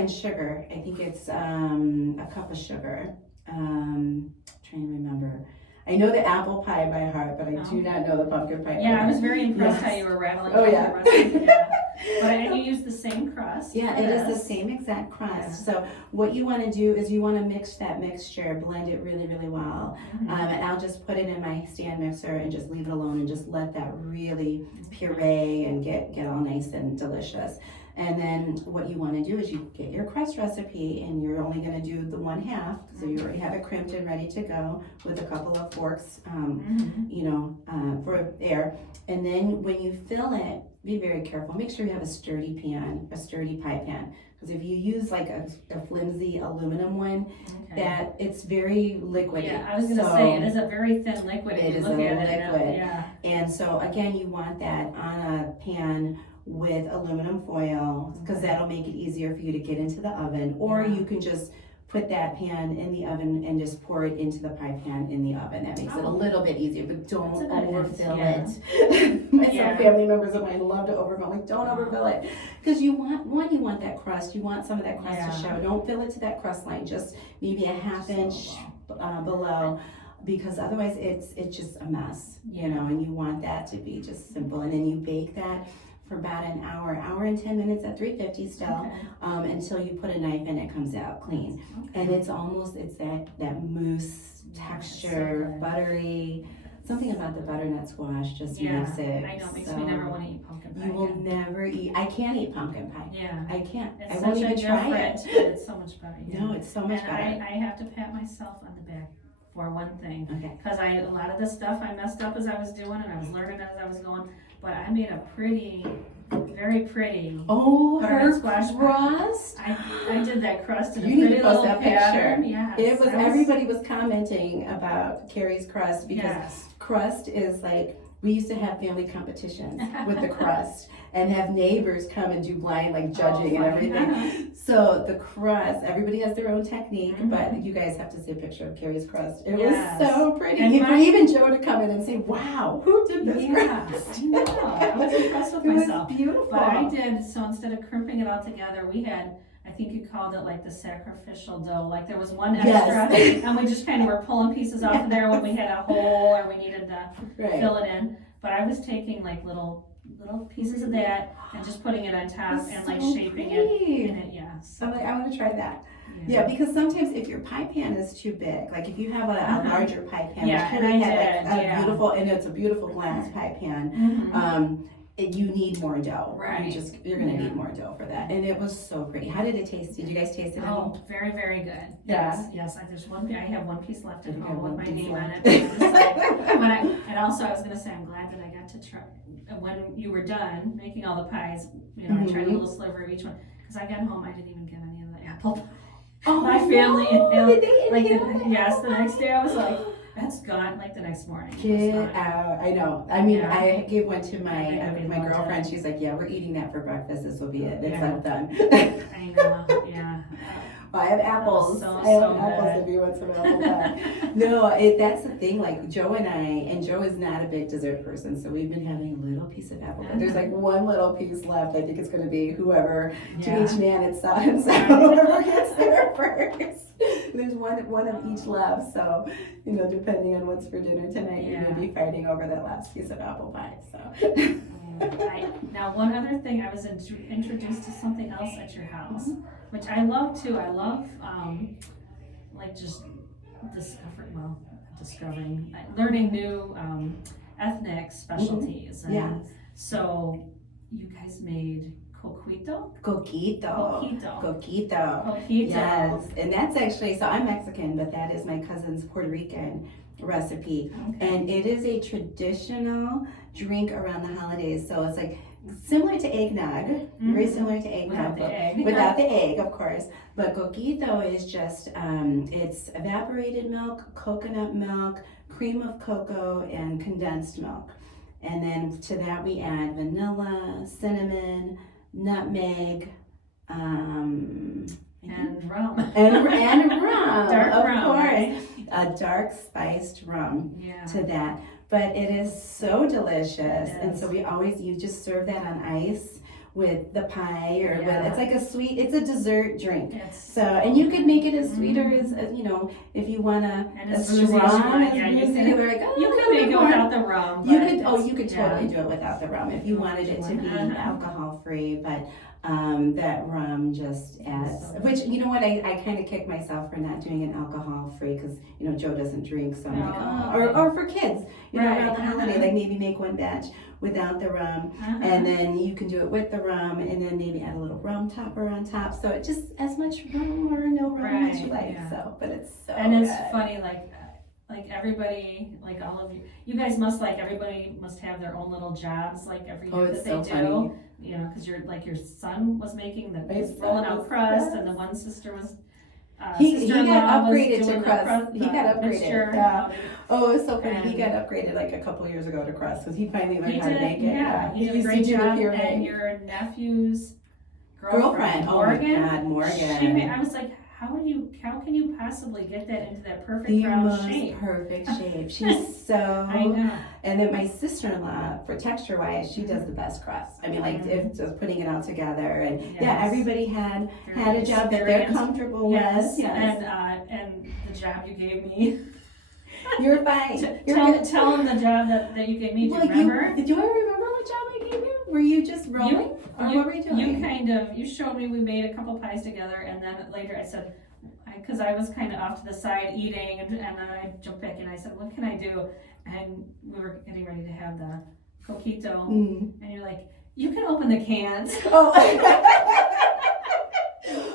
And sugar. I think it's a cup of sugar. Trying to remember. I know the apple pie by heart, but I do not know the pumpkin pie. Yeah, I was very impressed how you were rattling off yeah. the recipe. Yeah. And you use the same crust. Yeah, it is the same exact crust. Yeah. So what you want to do is you want to mix that mixture, blend it really, really well. And I'll just put it in my stand mixer and just leave it alone and just let that really puree and get all nice and delicious. And then what you want to do is you get your crust recipe, and you're only going to do the 1/2, so you already have it crimped and ready to go with a couple of forks, for air. And then when you fill it, be very careful. Make sure you have a sturdy pan, a sturdy pie pan. Because if you use like a flimsy aluminum one, that it's very liquidy. Yeah, I was going to say, it is a very thin liquid. It is a liquid. And so again, you want that on a pan with aluminum foil, because that'll make it easier for you to get into the oven. Or you can just put that pan in the oven and just pour it into the pie pan in the oven. That makes it a little bit easier, but don't overfill it. Some family members of mine love to overfill. Like, don't overfill it, because you want that crust. You want some of that crust to show. Don't fill it to that crust line. Just maybe a 1/2 inch below. Because otherwise it's just a mess, and you want that to be just simple. And then you bake that for about an hour and 10 minutes at 350 still, until you put a knife in, it comes out clean. And it's that mousse texture, buttery. Something about the butternut squash just makes it. I know, it makes me never want to eat pumpkin pie. You will never eat. I can't eat pumpkin pie. Yeah, I can't. It's I won't even try it. But it's so much better. No, it's so much better. I have to pat myself on the back for one thing, because Okay. a lot of the stuff I messed up as I was doing, and I was learning as I was going. But I made a very pretty butternut squash crust. I did that crust in You a need to pretty post little that picture. pattern. Yes, It was everybody was commenting about Carrie's crust, because crust is like, we used to have family competitions with the crust and have neighbors come and do blind judging and everything. So the crust, everybody has their own technique, but you guys have to see a picture of Carrie's crust. It was so pretty. And for even Joe to come in and say, "Wow, who did this crust?" I know. I was impressed with myself. It was beautiful. But I did, so instead of crimping it all together, we had, I think you called it like the sacrificial dough. Like there was one extra, and we just kind of were pulling pieces off of there when we had a hole or we needed to fill it in. But I was taking like little pieces of that and just putting it on top and like shaping it in it. So I want to try that. Yeah, because sometimes if your pie pan is too big, like if you have a larger pie pan, which Carrie had a beautiful, and it's a beautiful glass pie pan, you need more dough. Right. You're going to need more dough for that. And it was so pretty. How did it taste? Did you guys taste it? Oh, very, very good. Yeah. Yes. I have one piece left at home with my name on it. And also I was going to say, I'm glad that I got to try, when you were done making all the pies, I tried a little sliver of each one. Because I got home, I didn't even get any of the apple pie. My family, the next day I was like, that's gone, like the next morning. Get out. I know. I mean, I gave one to my girlfriend. She's like, yeah, we're eating that for breakfast. This will be it. It's all done. I know, yeah. Well, I have apples. I have apples if you want some apple pie. No, that's the thing. Like Joe and Joe is not a big dessert person, so we've been having a little piece of apple pie. There's like one little piece left. I think it's going to be whoever, to each man it's himself, whoever gets there first. There's one of each left, so depending on what's for dinner tonight, you may be fighting over that last piece of apple pie. So. Now, one other thing, I was introduced to something else at your house, which I love too. I love just discovering, learning new ethnic specialties. And so you guys made Coquito. Yes, and that's actually, so I'm Mexican, but that is my cousin's Puerto Rican recipe. And it is a traditional drink around the holidays. So it's like similar to eggnog, very similar to eggnog, without the egg, of course. But coquito is just, it's evaporated milk, coconut milk, cream of cocoa, and condensed milk. And then to that we add vanilla, cinnamon, nutmeg, and rum. And rum. Dark of rum. a dark spiced rum Yeah. to that. But it is so delicious. It And is. so you just serve that on ice with the pie or Yeah. with, it's like it's a dessert drink. It's So, and you could make it as sweeter Mhm. as, you know, if you want to, And as as boozy as you strong want. as Yeah, you boozy, can- you're like, oh, You could make it more. without the rum. You but could, it's- you could yeah. totally do it without the rum if you wanted it to be alcohol free, but that rum just adds, So which, you know what, I kind of kick myself for not doing it alcohol free because, you know, Joe doesn't drink, so I'm like, Oh, or for kids, you know, Right. around the holiday, like maybe make one batch without the rum, and then you can do it with the rum, and then maybe add a little rum topper on top, so it just as much rum or no rum as you Right, like, yeah. so, but it's so And it's good. funny, like everybody, like all of you guys must everybody must have their own little jobs, like every year It's that they so do. funny. You know, because your son was making My was son rolling out was- crust, yes. and the one sister was. He sister-in-law got was upgraded to doing the crust. crust- He the got upgraded, mixture. yeah. Oh, it was so funny. He And- got upgraded like a couple years ago to crust because he finally learned He how to did, make it. yeah. He did a used great to do the job. pyramid. And your nephew's girlfriend. Oh Morgan. my God, Morgan. She made, I was like, how can you possibly get that into that perfect the round most shape? perfect shape. She's so. I know. And then my sister-in-law, for texture wise, she does the best crust. I mean, like if just putting it all together, and yeah, Yes. everybody had Very a job that they're experienced. comfortable Yes, with. Yes, and the job you gave me. you're fine. You're good. Tell him the job that you gave me. Do Well, you remember? do I remember what job I gave you? Were you just rolling? Or what were you doing? You showed me, we made a couple pies together, and then later I said, because I was kind of off to the side eating, and then I jumped back in, I said, what can I do? And we were getting ready to have the coquito, and you're like, you can open the cans. Oh.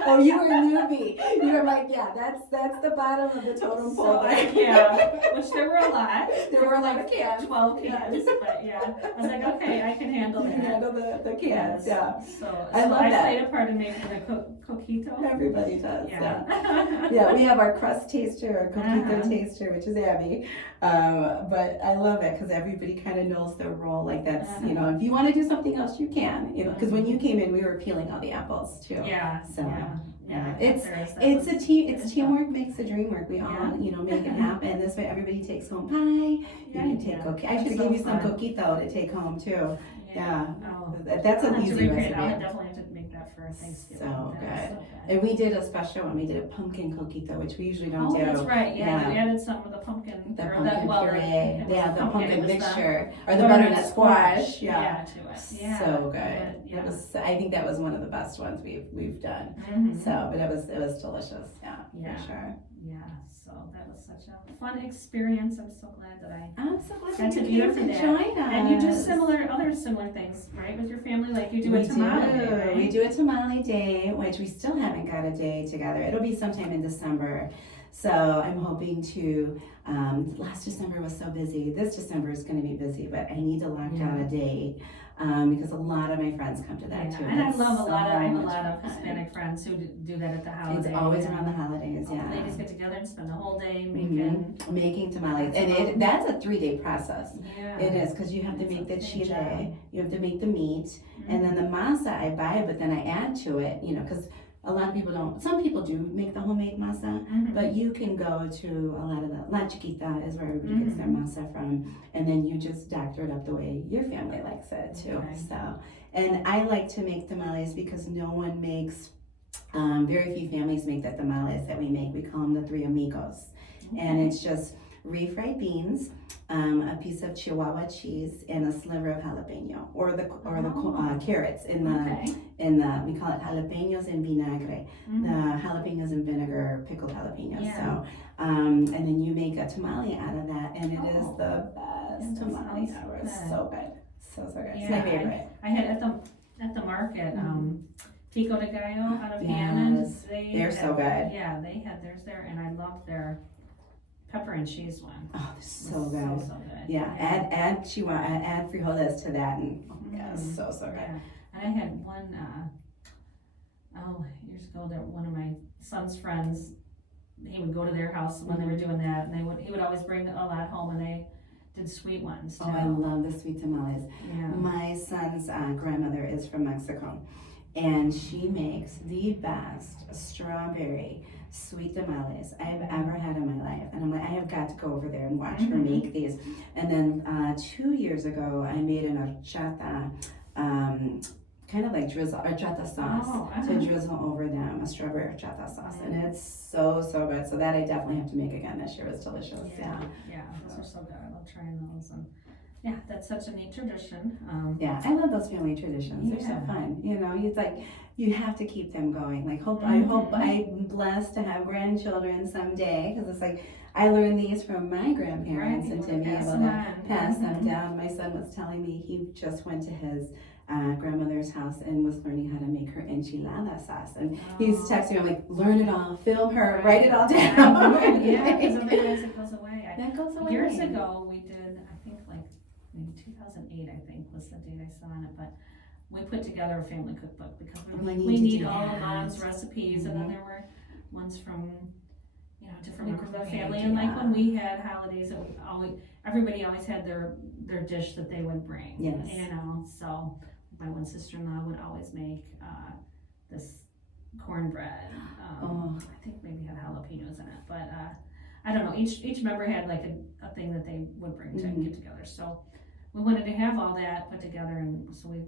Oh, you were a newbie. You were like, yeah, that's the bottom of the totem pole. Yeah, which there were a lot. There were like 12 cans, but yeah. I was like, okay, I can handle You that. can handle the cans, yeah. So I love that. played a part in making the coquito. Everybody does, yeah. Yeah. Yeah, we have our crust taster, our coquito Uh-huh. taster, which is Abby. But I love it because everybody kind of knows their role. Like that's, you know, if you want to do something else, you can. You know, because when you came in, we were peeling all the apples too. Yeah. So Yeah. it's a team. It's teamwork makes the dream work. We all, you know, make it happen. This way, everybody takes home pie. You can take coquito. I should have gave you some coquito to take home too. Yeah. Oh, That's an easy recipe. I'll definitely have to make that for Thanksgiving. So That good. was And we did a special one. We did a pumpkin coquito, which we usually don't do. That's right. Yeah, Yeah. you added some of the pumpkin. The or pumpkin it puree, was yeah, the pumpkin it was mixture, or the butternut squash, Yeah, to it. Yeah. so good. Yeah. It was. I think that was one of the best ones we've done. Mhm. So, but it was delicious. Yeah, Yeah. for sure. Yeah, so that was such a fun experience. I'm so glad that I I'm so glad got that to you be there came for to that. join us. And you do other similar things, right, with your family? Like you do a tamale day, right? We do a tamale day, which we still haven't got a day together. It'll be sometime in December. So I'm hoping to. Last December was so busy. This December is going to be busy, but I need to lock down a date because a lot of my friends come to that too. And I It's love so I have a much lot of fun. Hispanic friends who do that at the holidays. It's always around the holidays, All yeah. the ladies get together and spend the whole day Mhm. Making tamales, and that's a 3-day process. Yeah. It is because you have to It's make the a big chile, job. you have to make the meat, and then the masa I buy, but then I add to it. You know, because a lot of people don't. Some people do make the homemade masa, but you can go to a lot of the La Chiquita is where everybody gets their masa from, and then you just doctor it up the way your family likes it too. Okay. So, and I like to make tamales because no one makes. Very few families make the tamales that we make. We call them the Three Amigos, and it's just refried beans, a piece of Chihuahua cheese, and a sliver of jalapeno, or the carrots in the we call it jalapenos en vinagre. The jalapenos in vinegar, pickled jalapenos. Yeah. So, and then you make a tamale out of that, and it is the best that tamale sounds ever. good. It's so good, so good. It's Yeah, my favorite. I had at the market, Pico de Gallo out of Yes, Hammond. they're so good. Yeah, they had theirs there, and I loved their pepper and cheese one. Oh, they're so It good. was So good. Yeah, add frijoles to that, and so good. Yeah. And I had one, years ago, one of my son's friends, he would go to their house when they were doing that, and he would always bring a lot home, and they did sweet ones too. Oh, I love the sweet tamales. Yeah. My son's grandmother is from Mexico, and she makes the best strawberry sweet tamales I've ever had in my life. And I'm like, I have got to go over there and watch her make these. And then 2 years ago, I made an horchata, kind of like drizzle, horchata sauce to drizzle over them, a strawberry horchata sauce. And it's so, so good. So that I definitely have to make again this year. It was delicious. Yeah, those are so good. I love trying those. And yeah, that's such a neat tradition. Yeah, I love those family traditions. They're so fun. You know, it's like you have to keep them going. Like, I hope I'm blessed to have grandchildren someday, because it's like I learned these from my grandparents, and to be able to pass them down. My son was telling me he just went to his grandmother's house and was learning how to make her enchilada sauce, and he's texting me, I'm like, learn it all, film her, write it all down. Yeah, because otherwise it goes away. That goes away. Years ago, we did, I think like maybe 2008, I think was the date I saw on it, but we put together a family cookbook because we were like, we need all of Mom's recipes, and then there were ones from, you know, different members of the family, and like when we had holidays, it would everybody always had their dish that they would bring. Yes. You know, so my one sister-in-law would always make this cornbread. I think maybe had jalapenos in it, but I don't know. Each member had like a thing that they would bring to get together. So we wanted to have all that put together, and so we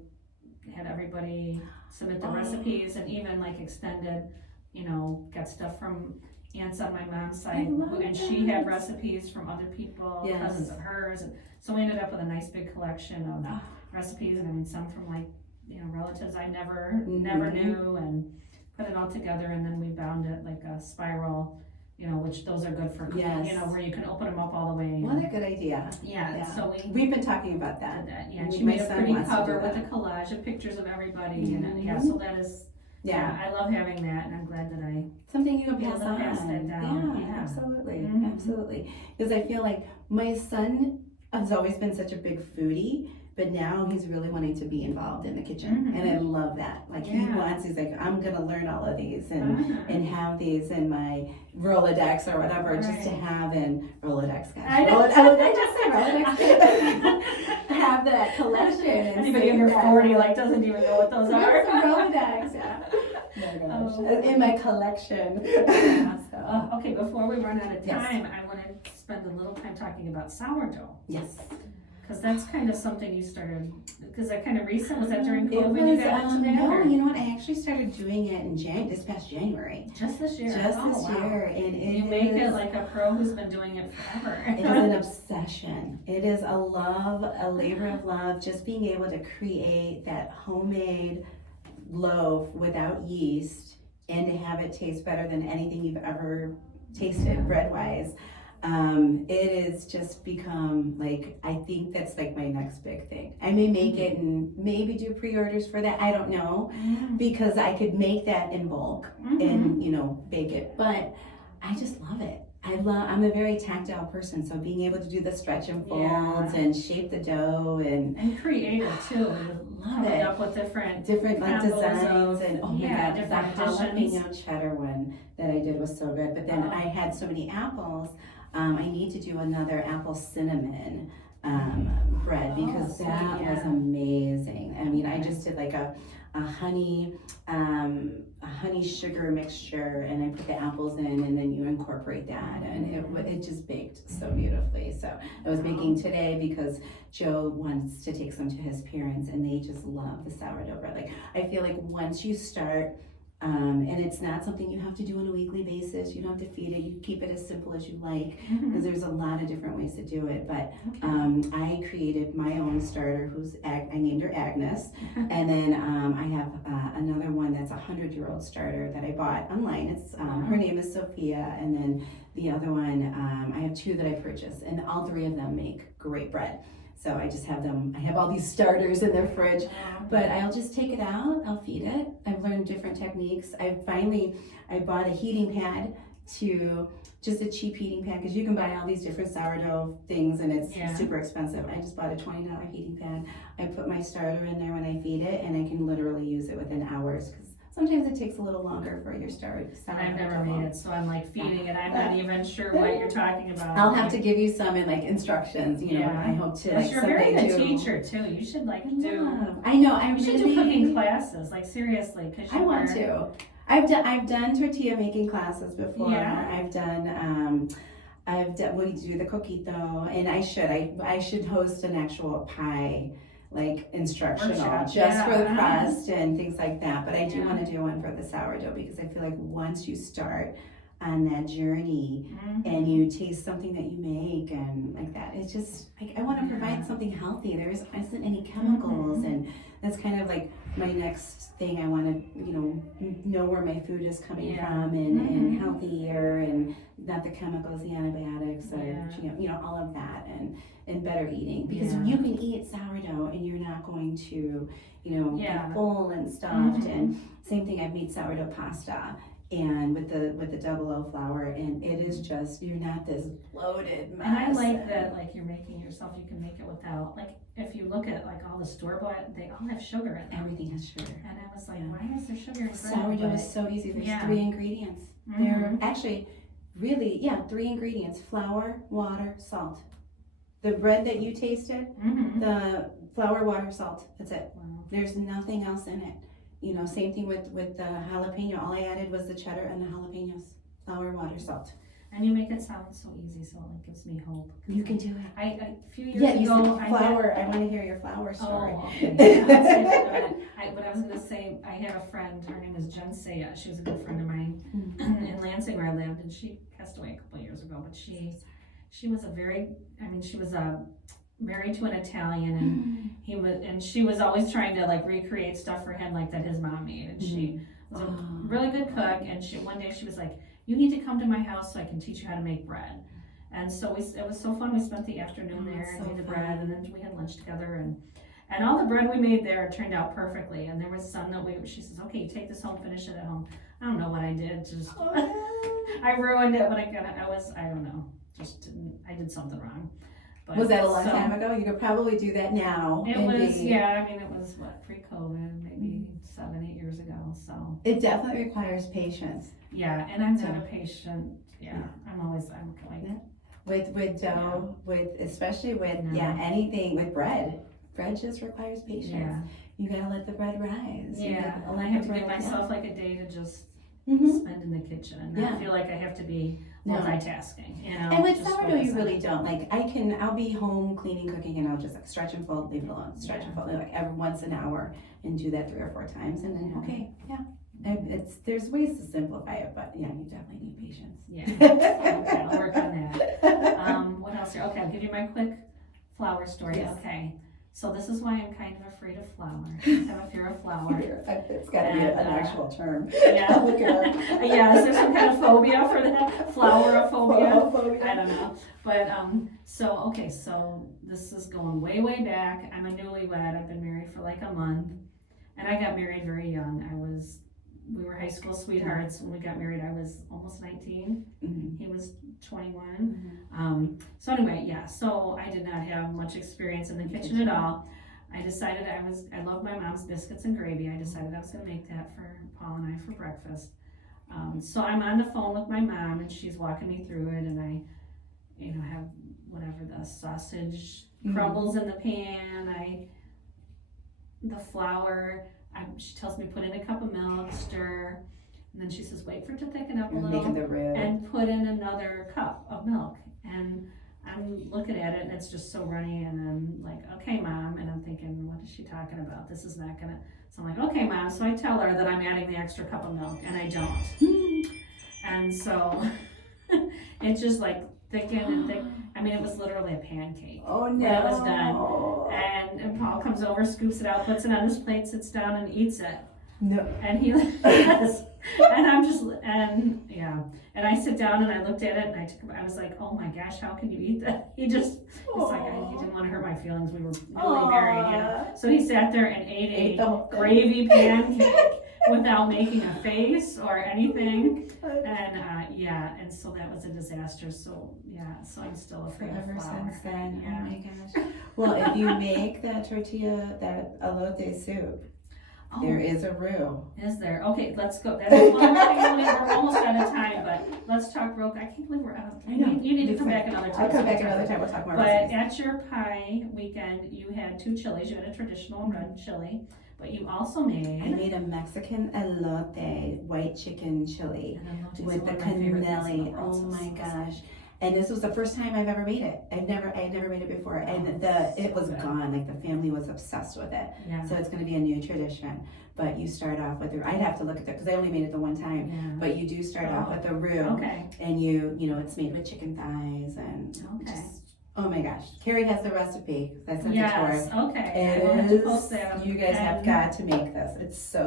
had everybody submit the recipes, and even like extended, you know, got stuff from aunts on my mom's side, and she had recipes from other people, cousins of hers, and so we ended up with a nice big collection of recipes, and I mean some from like, you know, relatives I never knew, and put it all together, and then we bound it like a spiral, you know, which those are good for cooking, you know, where you can open them up all the way. What a good idea. Yeah. So we've been talking about that. Yeah, and she made a pretty cover with a collage of pictures of everybody, and so that is, I love having that, and I'm glad that I something you can pass on. That down. Yeah, absolutely, absolutely. Because I feel like my son has always been such a big foodie, but now he's really wanting to be involved in the kitchen, and I love that. Like he's like, I'm gonna learn all of these and have these in my Rolodex or whatever, just to have in Rolodex. Gosh, I just said Rolodex. Have that collection. Anybody under 40 like doesn't even know what those are. Rolodex. Oh my gosh. In my collection. Okay, before we run out of time, I want to spend a little time talking about sourdough. Yes. Because that's kind of something you started, because that kind of recent, was that during COVID you got into that? No, you know what, I actually started doing it in this past January. Just this year? This year. And you make it like a pro who's been doing it forever. It is an obsession. It is a love, a labor of love, just being able to create that homemade loaf without yeast and to have it taste better than anything you've ever tasted bread-wise. It has just become like, I think that's like my next big thing. I may make it and maybe do pre-orders for that. I don't know, because I could make that in bulk and, you know, bake it, but I just love it. I'm a very tactile person, so being able to do the stretch and folds and shape the dough and creative too. Coming up with different like designs and oh my god, the different jalapeno cheddar one that I did was so good. But then I had so many apples. I need to do another apple cinnamon bread because that was amazing. I mean, I just did like a honey sugar mixture, and I put the apples in, and then you incorporate that, and it just baked so beautifully. So I was baking today because Joe wants to take some to his parents, and they just love the sourdough bread. Like, I feel like once you start, and it's not something you have to do on a weekly basis. You don't have to feed it. You keep it as simple as you like, because there's a lot of different ways to do it. But I created my own starter, I named her Agnes, and then I have another one that's 100-year-old starter that I bought online. It's her name is Sophia, and then the other one, I have two that I purchased, and all three of them make great bread. So I just have them, I have all these starters in their fridge, but I'll just take it out, I'll feed it. I've learned different techniques. I bought a heating pad, just a cheap heating pad, because you can buy all these different sourdough things and it's super expensive. I just bought a $20 heating pad. I put my starter in there when I feed it, and I can literally use it within hours, because sometimes it takes a little longer for your starter. And I've never made it, so I'm like feeding it. I'm not even sure what you're talking about. I'll have to give you some in like instructions. You know, I hope to. Like, you're a very good teacher too. You should like do. I know. I should do cooking classes. Like seriously, because I want to. I've done tortilla making classes before. Yeah. I've done we do the coquito, and I should host an actual pie like instructional Workshop, just for the yeah. crust and things like that. But I do Yeah. want to do one for the sourdough because I feel like once you start on that journey and you taste something that you make and like that, it's just like I want to provide something healthy. There isn't any chemicals, and that's kind of like my next thing. I want to know where my food is coming from and healthier and not the chemicals, the antibiotics, or all of that, and better eating, because you can eat sourdough and you're not going to be full and stuffed. And same thing, I've made sourdough pasta and with the double O flour, and it is just, you're not this bloated mess. And I like that, like you're making yourself, you can make it without, like if you look at like all the store-bought, they all have sugar in them. Everything has sugar. And I was like, why is there sugar in bread? Sourdough is so easy. There's 3 ingredients. They're actually really, 3 ingredients: flour, water, salt. The bread that you tasted, the flour, water, salt, that's it. Wow. There's nothing else in it. Same thing with the jalapeno. All I added was the cheddar and the jalapenos. Flour, water, salt. And you make it sound so easy, so it gives me hope. You can do it. A few years you ago, said flour. I want to hear your flour story. Oh, okay. But I was going to say, I had a friend, her name is Jen Saya. She was a good friend of mine in Lansing where I lived, and she passed away a couple of years ago. But she was she was married to an Italian, and she was always trying to like recreate stuff for him like that his mom made, and she was a really good cook. And one day she was like, "You need to come to my house so I can teach you how to make bread." And so it was so fun. We spent the afternoon there and made the bread, and then we had lunch together, and all the bread we made there turned out perfectly. And there was some that she says, "Okay, take this home, finish it at home." I don't know what I did, just I ruined it, but I don't know, I did something wrong. But, was that a long time ago? You could probably do that now. It was pre-COVID, maybe 7-8 years ago. So it definitely requires patience. Yeah, and I'm not a patient. I'm like that. With dough, especially with anything with bread. Bread just requires patience. Yeah. You gotta let the bread rise. And I have to give myself like a day to just spend in the kitchen and not feel like I have to be multitasking. And with sourdough, you really don't. Like I'll be home cleaning, cooking, and I'll just like stretch and fold, leave it alone. Stretch and fold, like every once an hour, and do that 3 or 4 times, and then there's ways to simplify it, but you definitely need patience. Okay, I'll work on that. What else here? Okay, I'll give you my quick flour story. Yes. Okay, so this is why I'm kind of afraid of flour. I have a fear of flour. It's got to be an actual term. Yeah. Look it up. Is there some kind of phobia for that? Flour-ophobia? I don't know. But so this is going way, way back. I'm a newlywed. I've been married for like a month, and I got married very young. We were high school sweethearts when we got married. I was almost 19. He was 21. So anyway, so I did not have much experience in the kitchen at all. I decided I love my mom's biscuits and gravy. I decided I was going to make that for Paul and I for breakfast. So I'm on the phone with my mom, and she's walking me through it, and I, have whatever the sausage crumbles in the pan. The flour. She tells me put in a cup of milk, stir, and then she says wait for it to thicken up a little, and put in another cup of milk. And I'm looking at it, and it's just so runny, and I'm like, okay, Mom, and I'm thinking, what is she talking about? This is not gonna. So I'm like, okay, Mom. So I tell her that I'm adding the extra cup of milk, and I don't. And so it just like thickened and thick. I mean, it was literally a pancake. Oh no! When it was done, and Paul comes over, scoops it out, puts it on his plate, sits down, and eats it. No. And he yes. And I'm just and I sit down and I looked at it and I was like, oh my gosh, how can you eat that? He didn't want to hurt my feelings. We were newly married, So he sat there and ate a gravy pancake without making a face or anything. And so that was a disaster. So I'm still afraid of flour. Since then. Oh my gosh. Well, if you make that tortilla, that elote soup, there is a roux. Is there? Okay, let's go. That's one thing. We're almost out of time, but let's talk real quick. I can't believe we're out of time. You need to come back another time. I'll come back another time. We'll talk more. But at your pie weekend, you had 2 chilies. You had a traditional red chili, But you also I made made a Mexican elote white chicken chili and with the cannelli. Oh my gosh. And this was the first time I've ever made it. I had never made it before. And it was gone. Like the family was obsessed with it. Yeah. So it's going to be a new tradition. But you start off with I'd have to look at that because I only made it the one time. Yeah. But you do start off with the roux. Okay. And you know, it's made with chicken thighs and just, oh my gosh. Carrie has the recipe. I sent it to her. Okay. I will have to post that. You guys have got to make this. It's so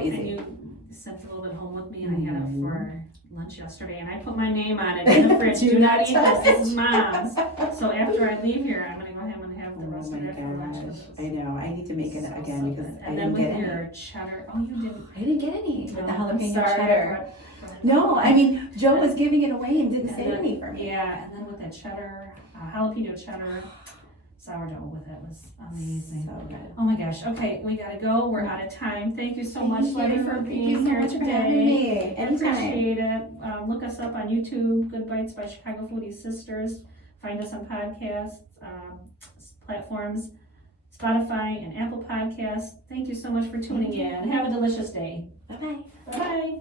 easy. And you sent a little bit home with me, and I had it for lunch yesterday, and I put my name on it in the fridge. Do not eat this. This is Mom's. So after I leave here, I'm gonna go home and have the rest of it for lunch. I know. I need to make it again because I didn't get any. And then with your any. cheddar. Oh, you didn't. I didn't get any with the jalapeno sorry, cheddar. No, I mean Joe was giving it away and didn't say any for me. Yeah, and then with that cheddar, jalapeno cheddar sourdough with it was amazing. So good. Oh my gosh. Okay, we gotta go. We're out of time. Thank you so much, Lettie, for being here today. Appreciate it. Look us up on YouTube, Good Bytes by Chicago Foodie Sisters. Find us on podcasts, platforms, Spotify and Apple Podcasts. Thank you so much for tuning in. Have a delicious day. Bye-bye. Bye-bye.